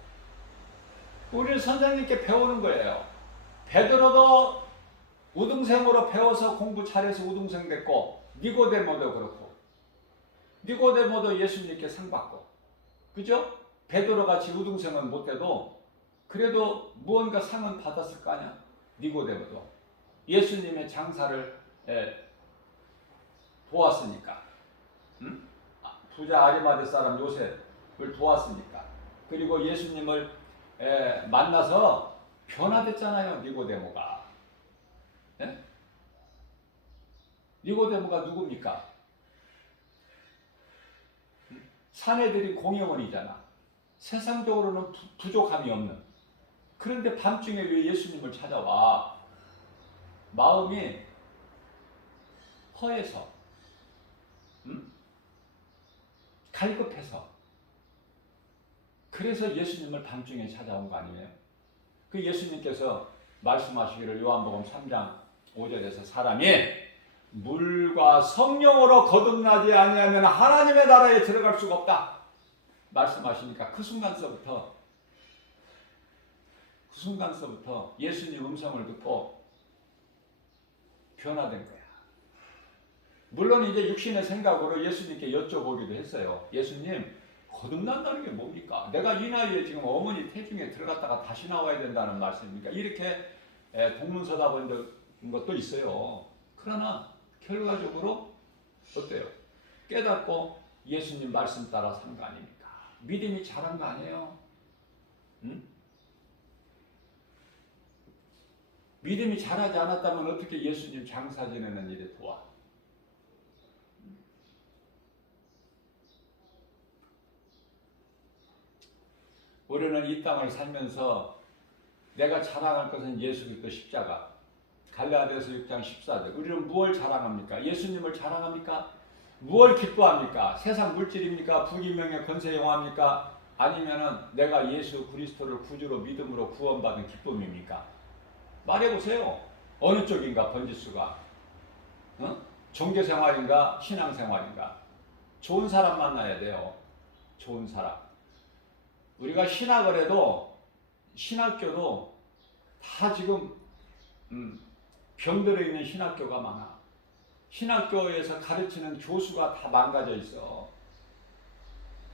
우리는 선생님께 배우는 거예요. 베드로도 우등생으로 배워서 공부 잘해서 우등생 됐고 니고데모도 그렇고 니고데모도 예수님께 상 받고 그죠? 베드로 같이 우등생은 못 돼도 그래도 무언가 상은 받았을 거 아니야. 니고데모도 예수님의 장사를 도왔으니까. 부자 아리마대 사람 요셉을 도왔으니까. 그리고 예수님을 만나서 변화됐잖아요. 니고데모가. 네? 니고데모가 누굽니까? 사내들이 공용원이잖아. 세상적으로는 부족함이 없는. 그런데 밤중에 왜 예수님을 찾아와? 마음이 허해서, 갈급해서. 그래서 예수님을 밤중에 찾아온 거 아니에요? 그 예수님께서 말씀하시기를 요한복음 3장 5절에서 사람이 물과 성령으로 거듭나지 아니하면 하나님의 나라에 들어갈 수가 없다 말씀하시니까 그 순간서부터 예수님 음성을 듣고 변화된 거야. 물론 이제 육신의 생각으로 예수님께 여쭤보기도 했어요. 예수님, 거듭난다는 게 뭡니까? 내가 이 나이에 지금 어머니 태중에 들어갔다가 다시 나와야 된다는 말씀입니까? 이렇게 동문서답한 것도 있어요. 그러나 결과적으로 어때요? 깨닫고 예수님 말씀 따라 산 거 아닙니까? 믿음이 자란 거 아니에요? 믿음이 자라지 않았다면 어떻게 예수님 장사 지내는 일에 도와? 우리는 이 땅을 살면서 내가 자랑할 것은 예수 그리스도 십자가. 갈라디아서 6장 14절. 우리는 무엇을 자랑합니까? 예수님을 자랑합니까? 무엇을 기뻐합니까? 세상 물질입니까? 부귀명예 권세 영화입니까? 아니면은 내가 예수 그리스도를 구주로 믿음으로 구원받은 기쁨입니까? 말해보세요. 어느 쪽인가 번지수가? 어? 종교생활인가 신앙생활인가? 좋은 사람 만나야 돼요. 좋은 사람. 우리가 신학을 해도 신학교도 다 지금 병들어 있는 신학교가 많아. 신학교에서 가르치는 교수가 다 망가져 있어.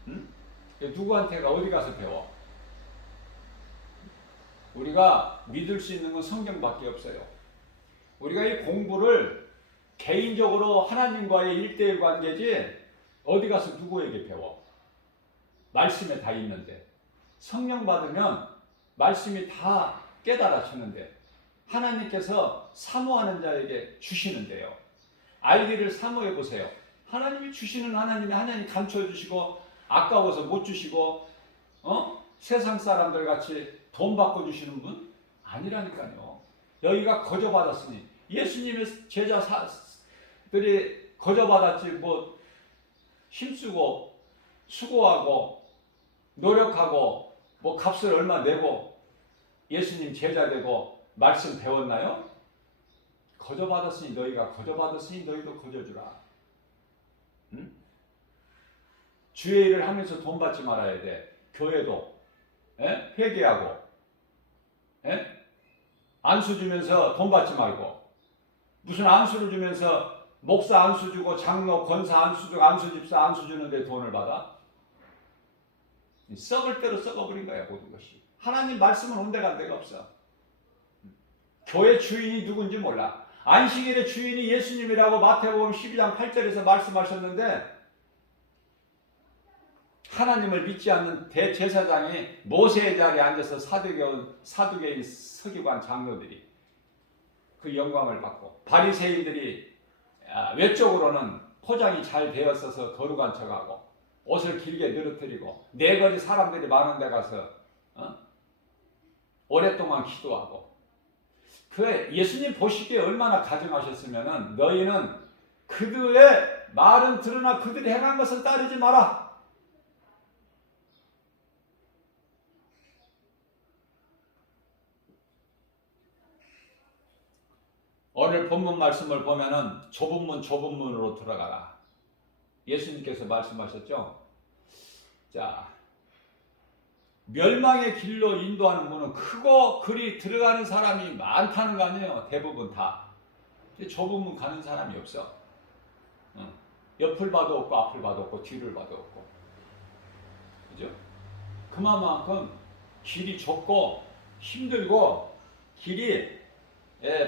응? 누구한테가 어디 가서 배워? 우리가 믿을 수 있는 건 성경밖에 없어요. 우리가 이 공부를 개인적으로 하나님과의 일대일 관계지 어디 가서 누구에게 배워? 말씀에 다 있는데. 성령 받으면 말씀이 다 깨달아지는데 하나님께서 사모하는 자에게 주시는데요. 알기를 사모해 보세요. 하나님이 주시는 하나님 감춰주시고 아까워서 못 주시고 세상 사람들 같이 돈 받고 주시는 분? 아니라니까요. 여기가 거저받았으니 예수님의 제자들이 거저받았지 뭐 힘쓰고 수고하고 노력하고 뭐 값을 얼마 내고 예수님 제자 되고 말씀 배웠나요? 거저받았으니 너희가 거저받았으니 너희도 거저주라. 응? 주의 일을 하면서 돈 받지 말아야 돼. 교회도 회개하고 안수 주면서 돈 받지 말고 무슨 안수를 주면서 목사 안수 주고 장로 권사 안수 주고 안수 집사 안수 주는데 돈을 받아? 썩을 대로 썩어버린 거야 모든 것이. 하나님 말씀은 온데간 데가 없어. 교회 주인이 누군지 몰라. 안식일의 주인이 예수님이라고 마태복음 12장 8절에서 말씀하셨는데 하나님을 믿지 않는 대제사장이 모세의 자리에 앉아서 사두개인 서기관 장로들이 그 영광을 받고 바리새인들이 외적으로는 포장이 잘 되어 있어서 거룩한 척하고 옷을 길게 늘어뜨리고 네거리 사람들이 많은 데 가서 오랫동안 기도하고 그래 예수님 보시기에 얼마나 가증하셨으면은 너희는 그들의 말은 들으나 그들이 행한 것은 따르지 마라. 오늘 본문 말씀을 보면은 좁은 문으로 들어가라. 예수님께서 말씀하셨죠. 자, 멸망의 길로 인도하는 문은 크고 그리 들어가는 사람이 많다는 거 아니에요. 대부분 다. 좁은 문 가는 사람이 없어. 옆을 봐도 없고 앞을 봐도 없고 뒤를 봐도 없고. 그죠? 그만큼 길이 좁고 힘들고 길이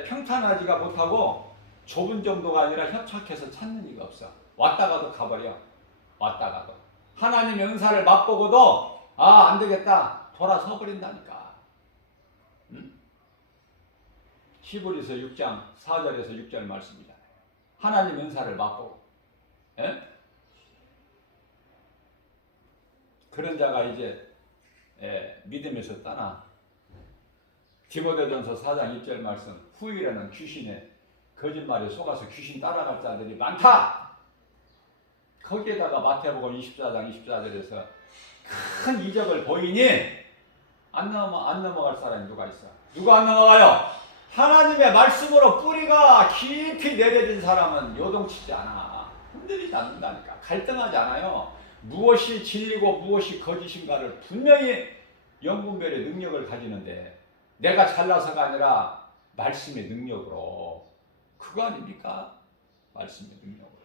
평탄하지가 못하고 좁은 정도가 아니라 협착해서 찾는 이가 없어. 왔다 가도 가버려. 왔다 가도. 하나님의 은사를 맛보고도 안 되겠다. 돌아서 버린다니까. 히브리서 6장 4절에서 6절 말씀이잖아요. 하나님의 은사를 맛보고. 그런 자가 이제 믿음에서 떠나. 디모데전서 4장 1절 말씀. 후이라는 귀신의 거짓말에 속아서 귀신 따라갈 자들이 많다. 거기에다가 마태복음 24장 24절에서 큰 이적을 보이니 안 넘어갈 사람이 누가 있어? 누가 안 넘어가요? 하나님의 말씀으로 뿌리가 깊이 내려진 사람은 요동치지 않아. 흔들리지 않는다니까. 갈등하지 않아요. 무엇이 진리고 무엇이 거짓인가를 분명히 영분별의 능력을 가지는데 내가 잘나서가 아니라 말씀의 능력으로. 그거 아닙니까? 말씀의 능력으로.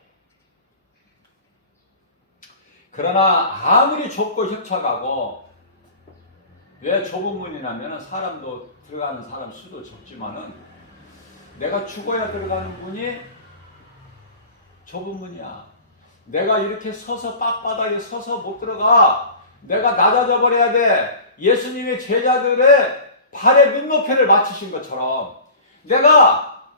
그러나 아무리 좁고 협착하고 왜 좁은 문이냐면 사람도 들어가는 사람 수도 적지만은 내가 죽어야 들어가는 문이 좁은 문이야. 내가 이렇게 서서 빳빳하게 서서 못 들어가. 내가 낮아져 버려야 돼. 예수님의 제자들의 발의 눈높이를 맞추신 것처럼 내가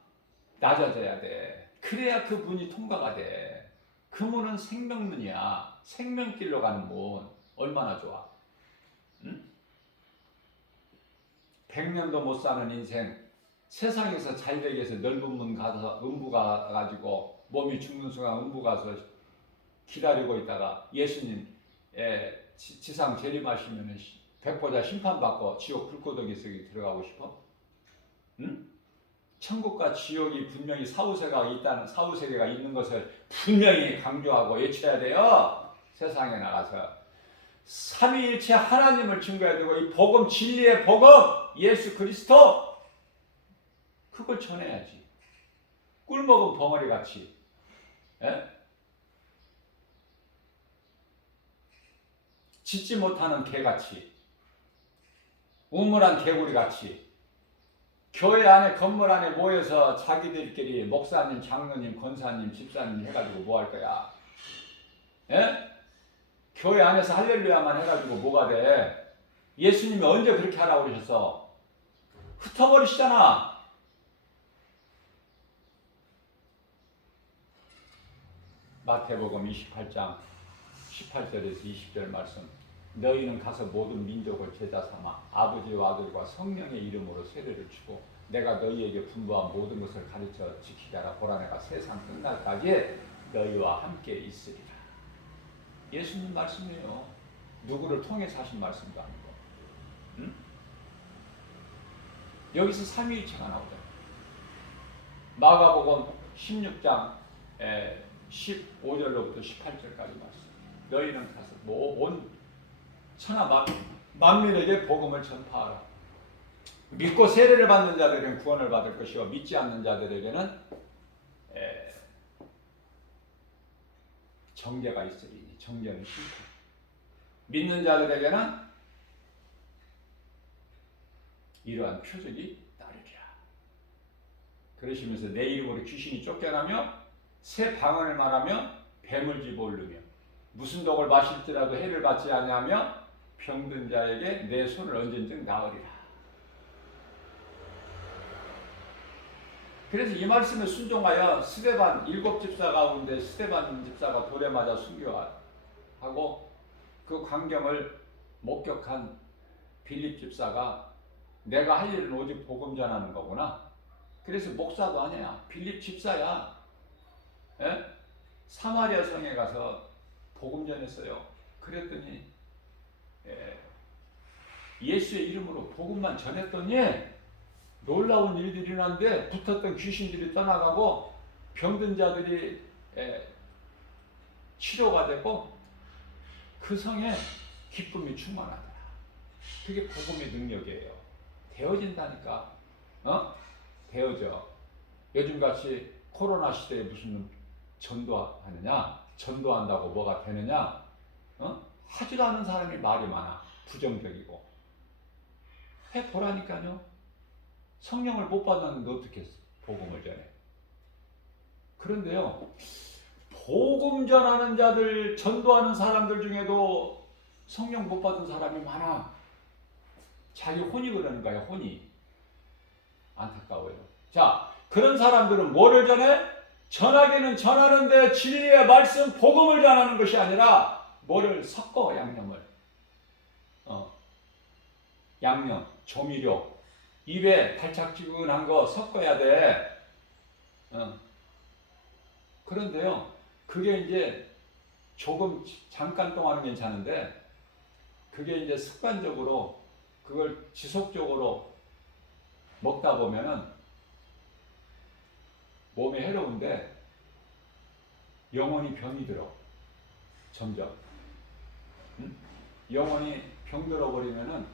낮아져야 돼. 그래야 그 문이 통과가 돼. 그 문은 생명문이야. 생명길로 가는 문. 얼마나 좋아. 응? 100년도 못 사는 인생. 세상에서 잘 되기 위해서 넓은 문 가서 음부 가가지고 몸이 죽는 순간 음부 가서 기다리고 있다가 예수님 지상 재림하시면은 백보자 심판받고 지옥 불고덩이 속에 들어가고 싶어? 응? 천국과 지옥이 분명히 사후세계가 있는 것을 분명히 강조하고 외쳐야 돼요. 세상에 나가서 삼위일체 하나님을 증거해야 되고 이 복음 진리의 복음 예수 그리스도 그걸 전해야지. 꿀먹은 벙어리 같이, 예? 짖지 못하는 개같이, 우물한 개구리 같이, 교회 안에 건물 안에 모여서 자기들끼리 목사님, 장로님, 권사님, 집사님 해가지고 뭐 할 거야? 예? 교회 안에서 할렐루야만 해가지고 뭐가 돼? 예수님이 언제 그렇게 하라고 그러셨어? 흩어버리시잖아. 마태복음 28장 18절에서 20절 말씀. 너희는 가서 모든 민족을 제자 삼아 아버지와 아들과 성령의 이름으로 세례를 주고 내가 너희에게 분부한 모든 것을 가르쳐 지키게 하라. 보라 내가 세상 끝날까지 너희와 함께 있으리라. 예수님 말씀이에요. 누구를 통해서 하신 말씀도 아니고. 응? 여기서 삼위일체가 나오죠. 마가복음 16장 15절로부터 18절까지 말씀. 너희는 가서 온 천하 만민에게 복음을 전파하라. 믿고 세례를 받는 자들은 구원을 받을 것이요 믿지 않는 자들에게는 정죄가 있으리니 정죄는 심판. 믿는 자들에게는 이러한 표적이 따르리라. 그러시면서 내 이름으로 귀신이 쫓겨나며 새 방언을 말하며 뱀을 집어올르며 무슨 독을 마실지라도 해를 받지 아니하며 병든 자에게 내 손을 얹은즉 나으리라. 그래서 이 말씀에 순종하여 스데반 7집사 가운데 스데반 집사가 돌에 맞아 순교하고 그 광경을 목격한 빌립 집사가 내가 할 일은 오직 복음 전하는 거구나. 그래서 목사도 아니야. 빌립 집사야. 에? 사마리아 성에 가서 복음 전했어요. 그랬더니 예수의 이름으로 복음만 전했더니 놀라운 일들이 일어났는데 붙었던 귀신들이 떠나가고 병든 자들이 치료가 되고 그 성에 기쁨이 충만하더라. 그게 복음의 능력이에요. 되어진다니까. 되어져. 요즘같이 코로나 시대에 무슨 전도하느냐? 전도한다고 뭐가 되느냐? 하지도 않은 사람이 말이 많아. 부정적이고. 해보라니까요. 성령을 못 받았는데 어떻게 복음을 전해? 그런데요. 복음 전하는 자들, 전도하는 사람들 중에도 성령 못 받은 사람이 많아. 자기 혼이 그러는 거야, 혼이. 안타까워요. 자, 그런 사람들은 뭐를 전해? 전하기는 전하는데 진리의 말씀, 복음을 전하는 것이 아니라 뭐를 섞어, 양념을. 양념, 조미료, 입에 달짝지근한 거 섞어야 돼. 그런데요, 그게 이제 조금 잠깐 동안은 괜찮은데, 그게 이제 습관적으로 그걸 지속적으로 먹다 보면은 몸에 해로운데 영혼이 병이 들어. 점점. 영혼이 병들어 버리면은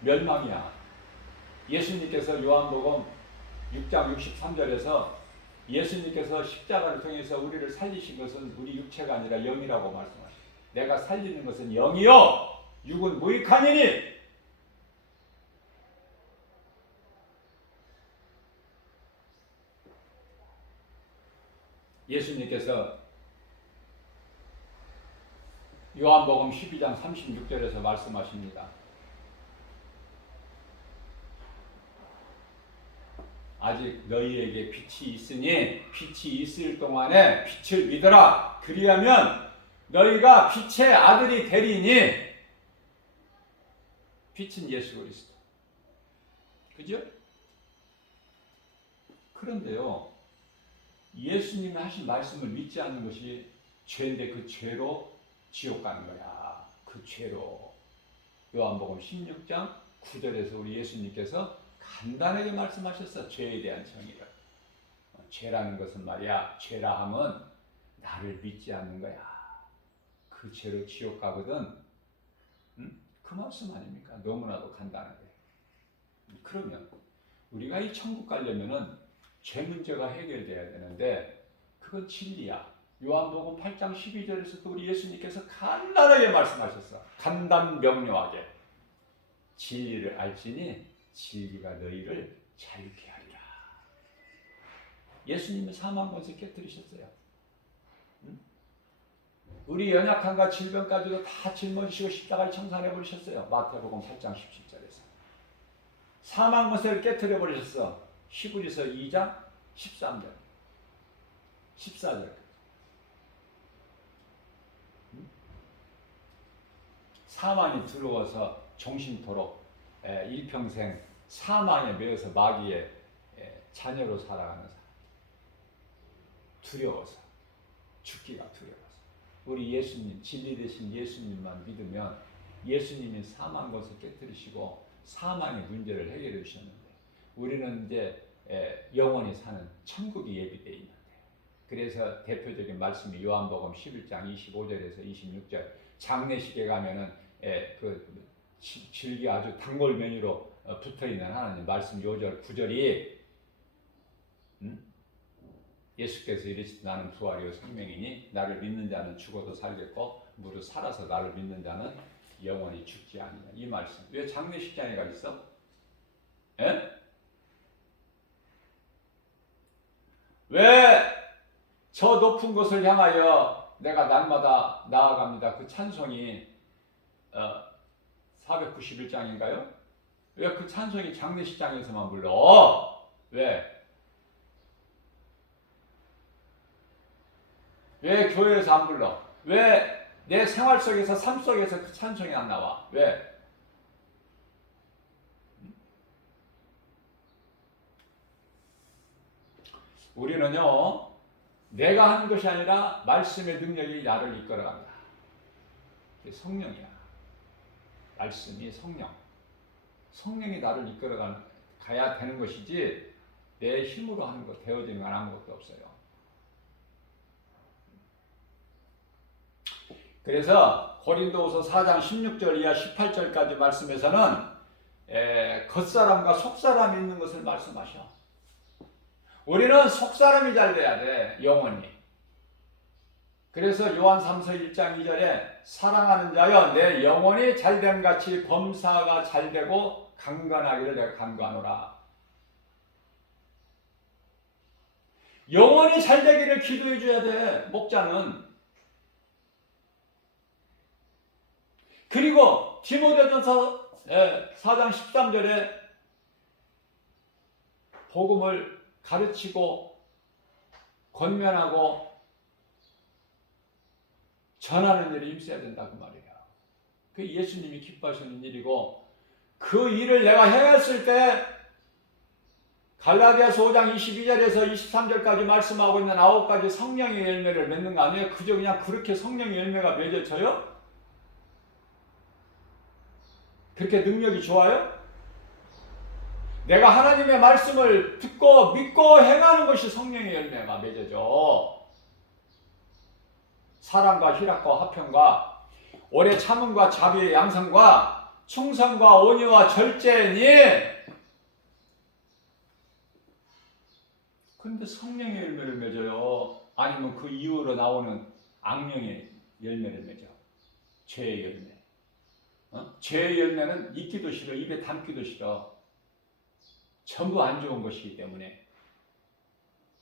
멸망이야. 예수님께서 요한복음 6장 63절에서 예수님께서 십자가를 통해서 우리를 살리신 것은 우리 육체가 아니라 영이라고 말씀하셨어요. 내가 살리는 것은 영이요 육은 무익하니니. 예수님께서 요한복음 12장 36절에서 말씀하십니다. 아직 너희에게 빛이 있으니 빛이 있을 동안에 빛을 믿어라. 그리하면 너희가 빛의 아들이 되리니. 빛은 예수 그리스도. 그죠? 그런데요, 예수님이 하신 말씀을 믿지 않는 것이 죄인데 그 죄로 지옥 가는 거야. 그 죄로. 요한복음 16장 9절에서 우리 예수님께서 간단하게 말씀하셨어. 죄에 대한 정의를. 죄라는 것은 말이야. 죄라 함은 나를 믿지 않는 거야. 그 죄로 지옥 가거든. 그 말씀 아닙니까? 너무나도 간단하게. 그러면 우리가 이 천국 가려면은 죄 문제가 해결돼야 되는데 그건 진리야. 요한복음 8장 12절에서도 우리 예수님께서 간단하게 말씀하셨어. 간단 명료하게. 진리를 알지니 진리가 너희를 자유케 하리라. 예수님은 사망권세 깨뜨리셨어요. 우리 연약함과 질병까지도 다 짊어지시고 십자가에 청산해 버리셨어요. 마태복음 8장 17절에서. 사망권세를 깨뜨려 버리셨어. 히브리서 2장 13절 14절. 사망이 들어와서 종신토록 일평생 사망에 매여서 마귀의 자녀로 살아가는 사람. 두려워서, 죽기가 두려워서. 우리 예수님, 진리 되신 예수님만 믿으면 예수님이 사망 것을 깨뜨리시고 사망의 문제를 해결해 주셨는데 우리는 이제 영원히 사는 천국이 예비되어 있는데, 그래서 대표적인 말씀이 요한복음 11장 25절에서 26절. 장례식에 가면은 그 질기 아주 단골 메뉴로 붙어 있는 하나님 말씀 요절 9절이 예수께서 이르시되 나는 부활이요 생명이니 나를 믿는 자는 죽어도 살겠고 무릇 살아서 나를 믿는 자는 영원히 죽지 아니냐. 이 말씀. 왜 장례식장에 가 있어? 왜 저 높은 곳을 향하여 내가 날마다 나아갑니다. 그 찬송이 491장인가요? 왜 그 찬송이 장례식장에서만 불러? 왜? 왜 교회에서 안 불러? 왜 내 생활 속에서, 삶 속에서 그 찬송이 안 나와? 왜? 우리는요, 내가 하는 것이 아니라 말씀의 능력이 나를 이끌어간다. 그게 성령이야. 말씀이 성령. 성령이 나를 이끌어가야 되는 것이지 내 힘으로 하는 것, 되어지는 건 아무것도 없어요. 그래서 고린도후서 4장 16절 이하 18절까지 말씀에서는 겉사람과 속사람이 있는 것을 말씀하셔. 우리는 속사람이 잘 돼야 돼, 영원히. 그래서 요한 3서 1장 2절에 사랑하는 자여 내 영혼이 잘됨같이 범사가 잘되고 강건하기를 내가 간구하노라. 영혼이 잘되기를 기도해 줘야 돼, 목자는. 그리고 디모데전서 4장 13절에 복음을 가르치고 권면하고 전하는 일에 힘써야 된다 그 말이에요. 그 예수님이 기뻐하시는 일이고, 그 일을 내가 행했을 때 갈라디아서 5장 22절에서 23절까지 말씀하고 있는 9가지 성령의 열매를 맺는 거 아니에요? 그저 그냥 그렇게 성령의 열매가 맺어져요? 그렇게 능력이 좋아요? 내가 하나님의 말씀을 듣고 믿고 행하는 것이 성령의 열매가 맺어져. 사랑과 희락과 화평과 오래 참음과 자비의 양성과 충성과 온유와 절제니. 그런데 성령의 열매를 맺어요? 아니면 그 이후로 나오는 악령의 열매를 맺어? 죄의 열매. 죄의 열매는 잊기도 싫어, 입에 담기도 싫어. 전부 안 좋은 것이기 때문에.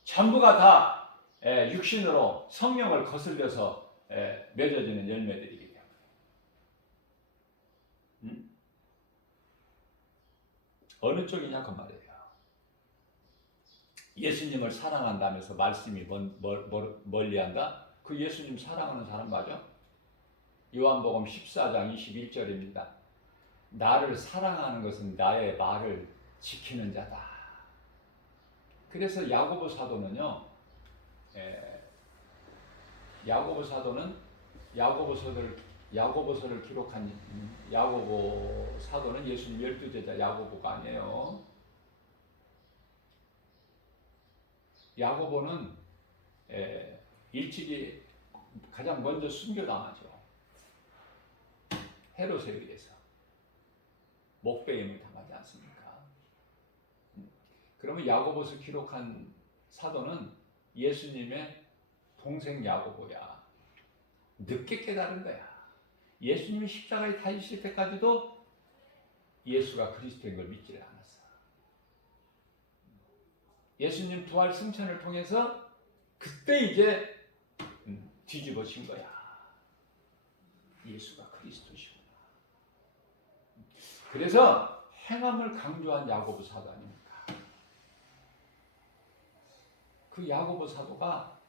전부가 다 육신으로 성령을 거슬려서 맺어지는 열매들이기 때문에. 어느 쪽이냐 그 말이에요. 예수님을 사랑한다면서 말씀이 멀리한다? 그 예수님 사랑하는 사람 맞아? 요한복음 14장 21절입니다. 나를 사랑하는 것은 나의 말을 지키는 자다. 그래서 야고보 사도는요, 야고보 사도는 야고보서를 기록한 야고보 사도는 예수님 12제자 야고보가 아니에요. 야고보는 일찍이 가장 먼저 순교당하죠. 헤롯에 의해서 목베임을 당하지 않습니까? 그러면 야고보서 기록한 사도는 예수님의 동생 야고보야. 늦게 깨달은 거야. 예수님이 십자가에 달리실 때까지도 예수가 그리스도인 걸 믿지를 않았어. 예수님 부활 승천을 통해서 그때 이제 뒤집어진 거야. 예수가 그리스도시구나. 그래서 행함을 강조한 야고보 사도 아닙니까? 그 야고보 사도가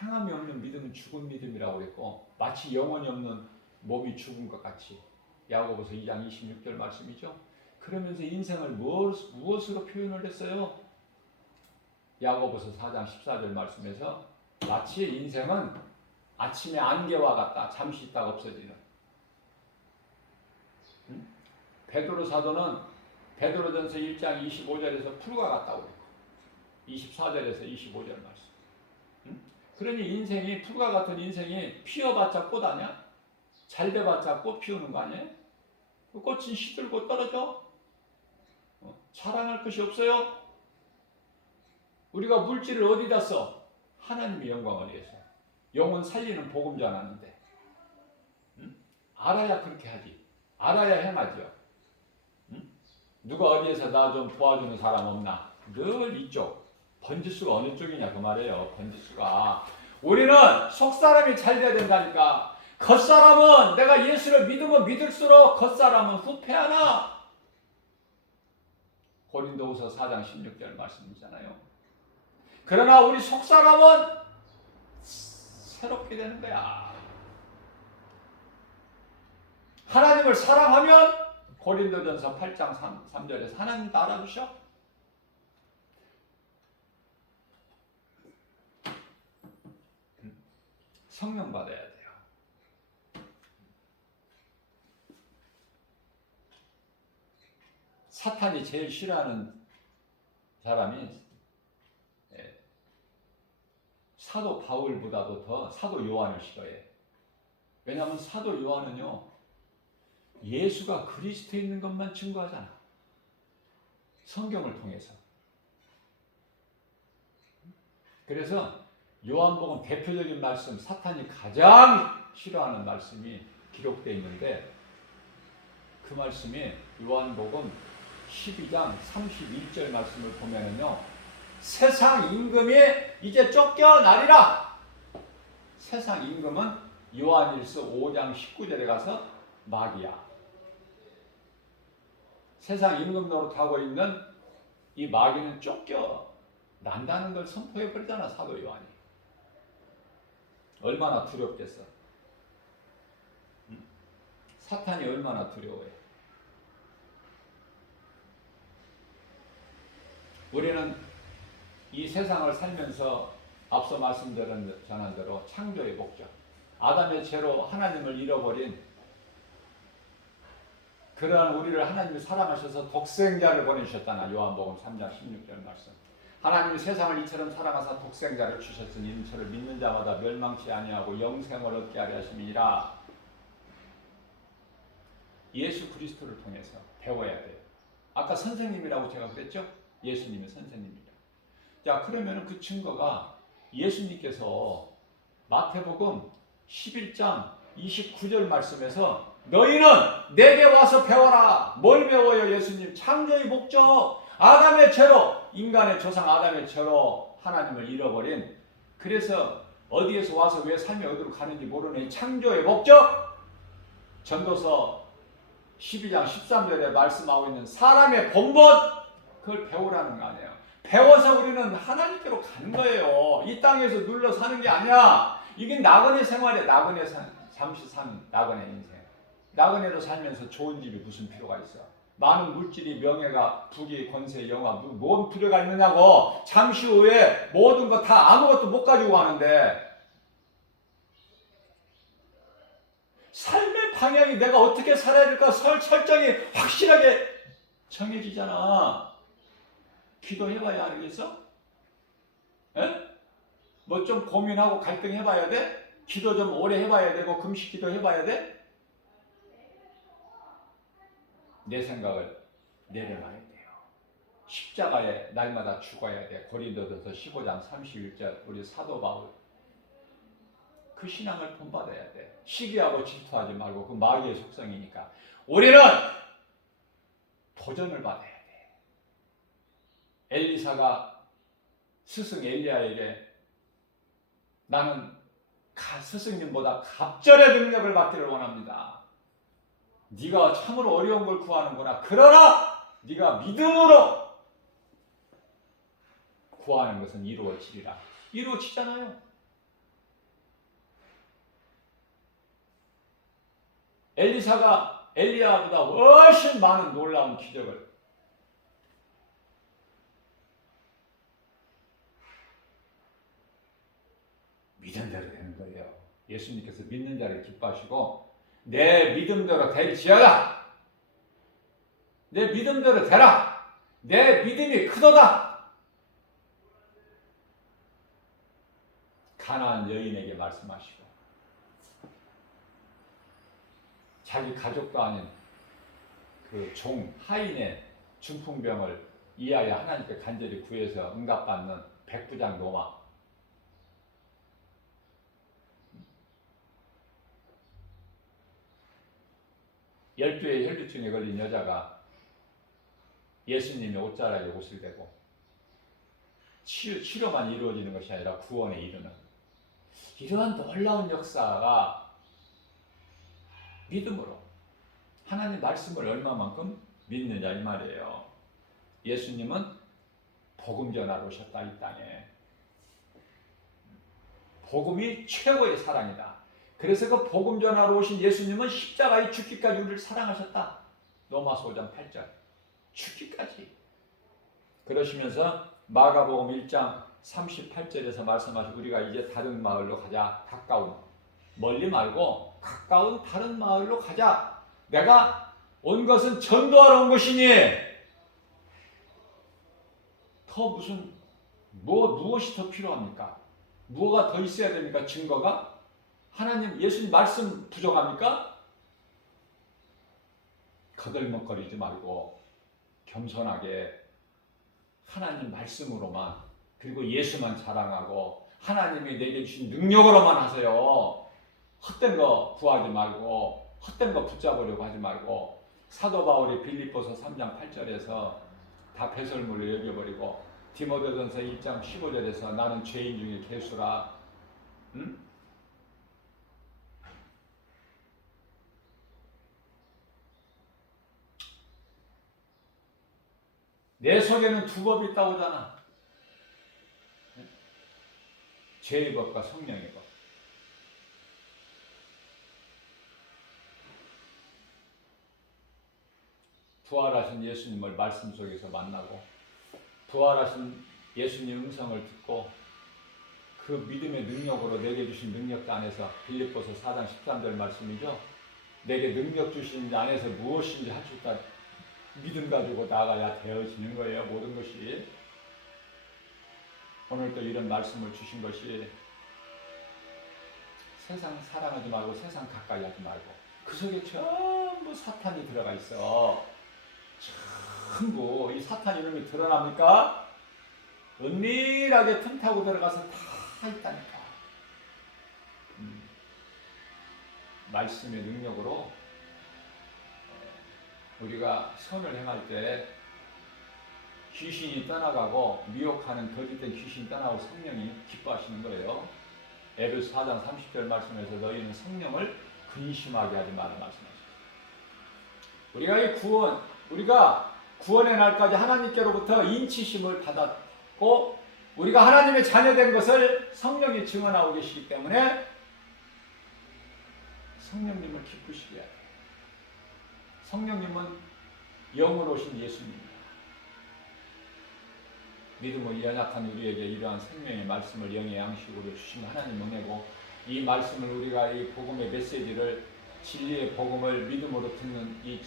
행함이 없는 믿음은 죽은 믿음이라고 그랬고 마치 영혼이 없는 몸이 죽은 것 같이 야고보서 2장 26절 말씀이죠. 그러면서 인생을 무엇으로 표현을 했어요? 야고보서 4장 14절 말씀에서 마치 인생은 아침의 안개와 같다. 잠시 있다가 없어지는. 베드로 사도는 베드로전서 1장 25절에서 풀과 같다고 그랬고 24절에서 25절 말씀. 그러니 인생이 풀과 같은 인생이 피어봤자 꽃 아니야? 잘 돼봤자 꽃 피우는 거 아니에요? 그 꽃은 시들고 떨어져? 자랑할 것이 없어요? 우리가 물질을 어디다 써? 하나님의 영광을 위해서. 영혼 살리는 복음 전하는데. 알아야 그렇게 하지. 알아야 행하죠. 누가 어디에서 나 좀 도와주는 사람 없나? 늘 이쪽. 번지수가 어느 쪽이냐 그 말이에요. 번지수가. 우리는 속사람이 잘 돼야 된다니까. 겉사람은 내가 예수를 믿으면 믿을수록 겉사람은 후패하나. 고린도후서 4장 16절 말씀이잖아요. 그러나 우리 속사람은 새롭게 되는 거야. 하나님을 사랑하면 고린도전서 8장 3절에서 하나님 다 알아주셔. 성령 받아야 돼요. 사탄이 제일 싫어하는 사람이 사도 바울보다도 더 사도 요한을 싫어해. 왜냐하면 사도 요한은요 예수가 그리스도에 있는 것만 증거하잖아. 성경을 통해서. 그래서 요한복음 대표적인 말씀, 사탄이 가장 싫어하는 말씀이 기록되어 있는데 그 말씀이 요한복음 12장 31절 말씀을 보면은요 세상 임금이 이제 쫓겨나리라. 세상 임금은 요한일서 5장 19절에 가서 마귀야. 세상 임금 노릇하고 있는 이 마귀는 쫓겨난다는 걸 선포해버리잖아 사도 요한이. 얼마나 두렵겠어. 사탄이 얼마나 두려워해. 우리는 이 세상을 살면서 앞서 전한 대로 창조의 목적, 아담의 죄로 하나님을 잃어버린 그러한 우리를 하나님이 사랑하셔서 독생자를 보내주셨잖아. 요한복음 3장 16절 말씀. 하나님이 세상을 이처럼 사랑하사 독생자를 주셨으니 저를 믿는 자마다 멸망치 아니하고 영생을 얻게 하려 하심이니라. 예수 그리스도를 통해서 배워야 돼요. 아까 선생님이라고 제가 그랬죠? 예수님의 선생님이라. 자, 그러면 그 증거가 예수님께서 마태복음 11장 29절 말씀에서 너희는 내게 와서 배워라. 뭘 배워요 예수님? 창조의 목적. 아담의 죄로, 인간의 조상 아담의 죄로 하나님을 잃어버린, 그래서 어디에서 와서 왜 삶이 어디로 가는지 모르는 창조의 목적. 전도서 12장 13절에 말씀하고 있는 사람의 본분, 그걸 배우라는 거 아니에요. 배워서 우리는 하나님께로 가는 거예요. 이 땅에서 눌러 사는 게 아니야. 이게 나그네 생활이야. 잠시 사는 나그네 인생. 나그네로 살면서 좋은 집이 무슨 필요가 있어. 많은 물질이, 명예가, 부귀, 권세, 영화, 뭔 필요가 있느냐고. 잠시 후에 모든 거 다 아무것도 못 가지고 가는데 방향이 내가 어떻게 살아야 될까 설정이 확실하게 정해지잖아. 기도해봐야 알겠어? 에? 뭐 좀 고민하고 갈등해봐야 돼? 기도 좀 오래 해봐야 되고 금식 기도 해봐야 돼? 내 생각을 내려놔야 돼요. 십자가에 날마다 죽어야 돼. 고린도전서 15장 31절 우리 사도 바울 그 신앙을 본받아야 돼. 시기하고 질투하지 말고 그 마귀의 속성이니까. 우리는 도전을 받아야 돼. 엘리사가 스승 엘리야에게 나는 스승님보다 갑절의 능력을 받기를 원합니다. 네가 참으로 어려운 걸 구하는구나. 그러나 네가 믿음으로 구하는 것은 이루어지리라. 이루어지잖아요. 엘리사가 엘리야보다 훨씬 많은 놀라운 기적을 믿은 대로 되는 거예요. 예수님께서 믿는 자를 기뻐하시고 내 믿음대로 될지어다. 내 믿음대로 되라. 내 믿음이 크도다. 가나안 여인에게 말씀하시고 자기 가족도 아닌 그 종 하인의 중풍병을 이하여 하나님께 간절히 구해서 응답받는 백부장 노마. 열두의 혈류증에 걸린 여자가 예수님의 옷자락에 옷을 대고 치료만 이루어지는 것이 아니라 구원에 이르는 이러한 놀라운 역사가 믿음으로 하나님 말씀을 얼마만큼 믿느냐 이 말이에요. 예수님은 복음 전하러 오셨다. 이 땅에 복음이 최고의 사랑이다. 그래서 그 복음 전하러 오신 예수님은 십자가에 죽기까지 우리를 사랑하셨다. 로마서 5장 8절 죽기까지. 그러시면서 마가복음 1장 38절에서 말씀하시고 우리가 이제 다른 마을로 가자. 가까운 멀리 말고 가까운 다른 마을로 가자. 내가 온 것은 전도하러 온 것이니 더 무엇이 더 필요합니까? 뭐가 더 있어야 됩니까? 증거가? 하나님 예수님 말씀 부족합니까? 거들먹거리지 말고 겸손하게 하나님 말씀으로만 그리고 예수만 자랑하고 하나님이 내게 주신 능력으로만 하세요. 헛된 거 구하지 말고 헛된 거 붙잡으려고 하지 말고 사도 바울이 빌립보서 3장 8절에서 다 배설물로 여겨버리고 디모데전서 1장 15절에서 나는 죄인 중에 괴수라. 응? 내 속에는 두 법이 있다고 하잖아. 죄의 법과 성령의 법. 부활하신 예수님을 말씀 속에서 만나고 부활하신 예수님 음성을 듣고 그 믿음의 능력으로 내게 주신 능력 안에서 빌립보서 4장 13절 말씀이죠. 내게 능력 주신 안에서 무엇인지 할 수 있다. 믿음 가지고 나아가야 되어지는 거예요. 모든 것이. 오늘 또 이런 말씀을 주신 것이 세상 사랑하지 말고 세상 가까이 하지 말고 그 속에 전부 사탄이 들어가 있어. 전부 이 사탄 이름이 드러납니까? 은밀하게 틈타고 들어가서 다 있다니까. 말씀의 능력으로 우리가 선을 행할 때 귀신이 떠나가고 미혹하는 거짓된 귀신이 떠나고 성령이 기뻐하시는 거예요. 에베소 4장 30절 말씀에서 너희는 성령을 근심하게 하지 말라 말씀하셨어요. 우리가 구원의 날까지 하나님께로부터 인치심을 받았고 우리가 하나님의 자녀된 것을 성령이 증언하고 계시기 때문에 성령님을 기쁘시게 해야 돼요. 성령님은 영으로 오신 예수님입니다. 믿음으로 연약한 우리에게 이러한 생명의 말씀을 영의 양식으로 주신 하나님 은혜고 이 말씀을 우리가 이 복음의 메시지를 진리의 복음을 믿음으로 듣는 이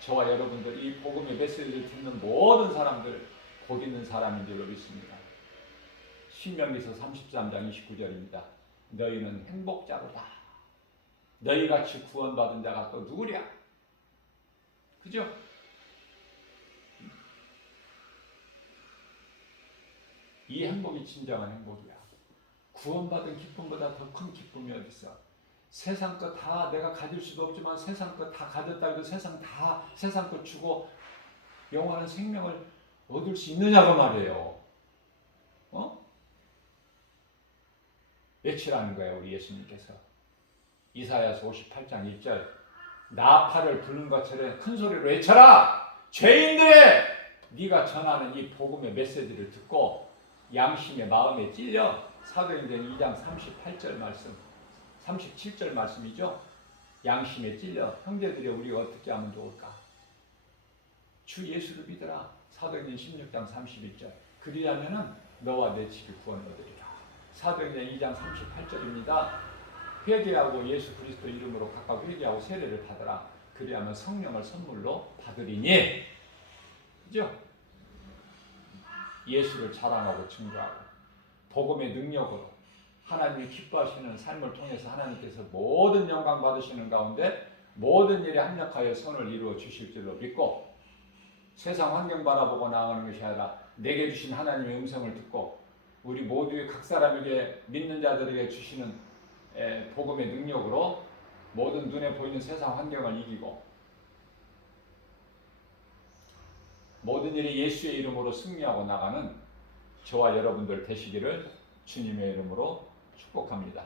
저와 여러분들, 이 복음의 메시지를 듣는 모든 사람들 복 있는 사람인 줄로 믿습니다. 신명기서 33장 29절입니다. 너희는 행복자로다. 너희같이 구원받은 자가 또 누구랴? 그죠? 이 행복이 진정한 행복이야. 구원받은 기쁨보다 더 큰 기쁨이 어디 있어? 세상 거 다 내가 가질 수도 없지만 세상 거 다 가졌다 해도 세상 거 주고 영원한 생명을 얻을 수 있느냐고 말이에요. 외치라는 거예요, 우리 예수님께서. 이사야서 58장 1절. 나팔을 부는 것처럼 큰 소리로 외쳐라! 죄인들의 네가 전하는 이 복음의 메시지를 듣고 양심의 마음에 찔려. 사도행전 2장 38절 말씀, 37절 말씀이죠. 양심에 찔려. 형제들이 우리가 어떻게 하면 좋을까? 주 예수를 믿어라. 사도행전 16장 31절. 그리하면은 너와 내 집이 구원을 얻으리라. 사도행전 2장 38절입니다. 회개하고 예수 그리스도 이름으로 각각 회개하고 세례를 받으라. 그리하면 성령을 선물로 받으리니. 그죠? 예수를 자랑하고 증거하고 복음의 능력으로 하나님이 기뻐하시는 삶을 통해서 하나님께서 모든 영광 받으시는 가운데 모든 일에 합력하여 선을 이루어 주실 줄로 믿고 세상 환경 바라보고 나아가는 것이 아니라 내게 주신 하나님의 음성을 듣고 우리 모두의 각 사람에게 믿는 자들에게 주시는 복음의 능력으로 모든 눈에 보이는 세상 환경을 이기고 모든 일에 예수의 이름으로 승리하고 나가는 저와 여러분들 되시기를 주님의 이름으로 축복합니다.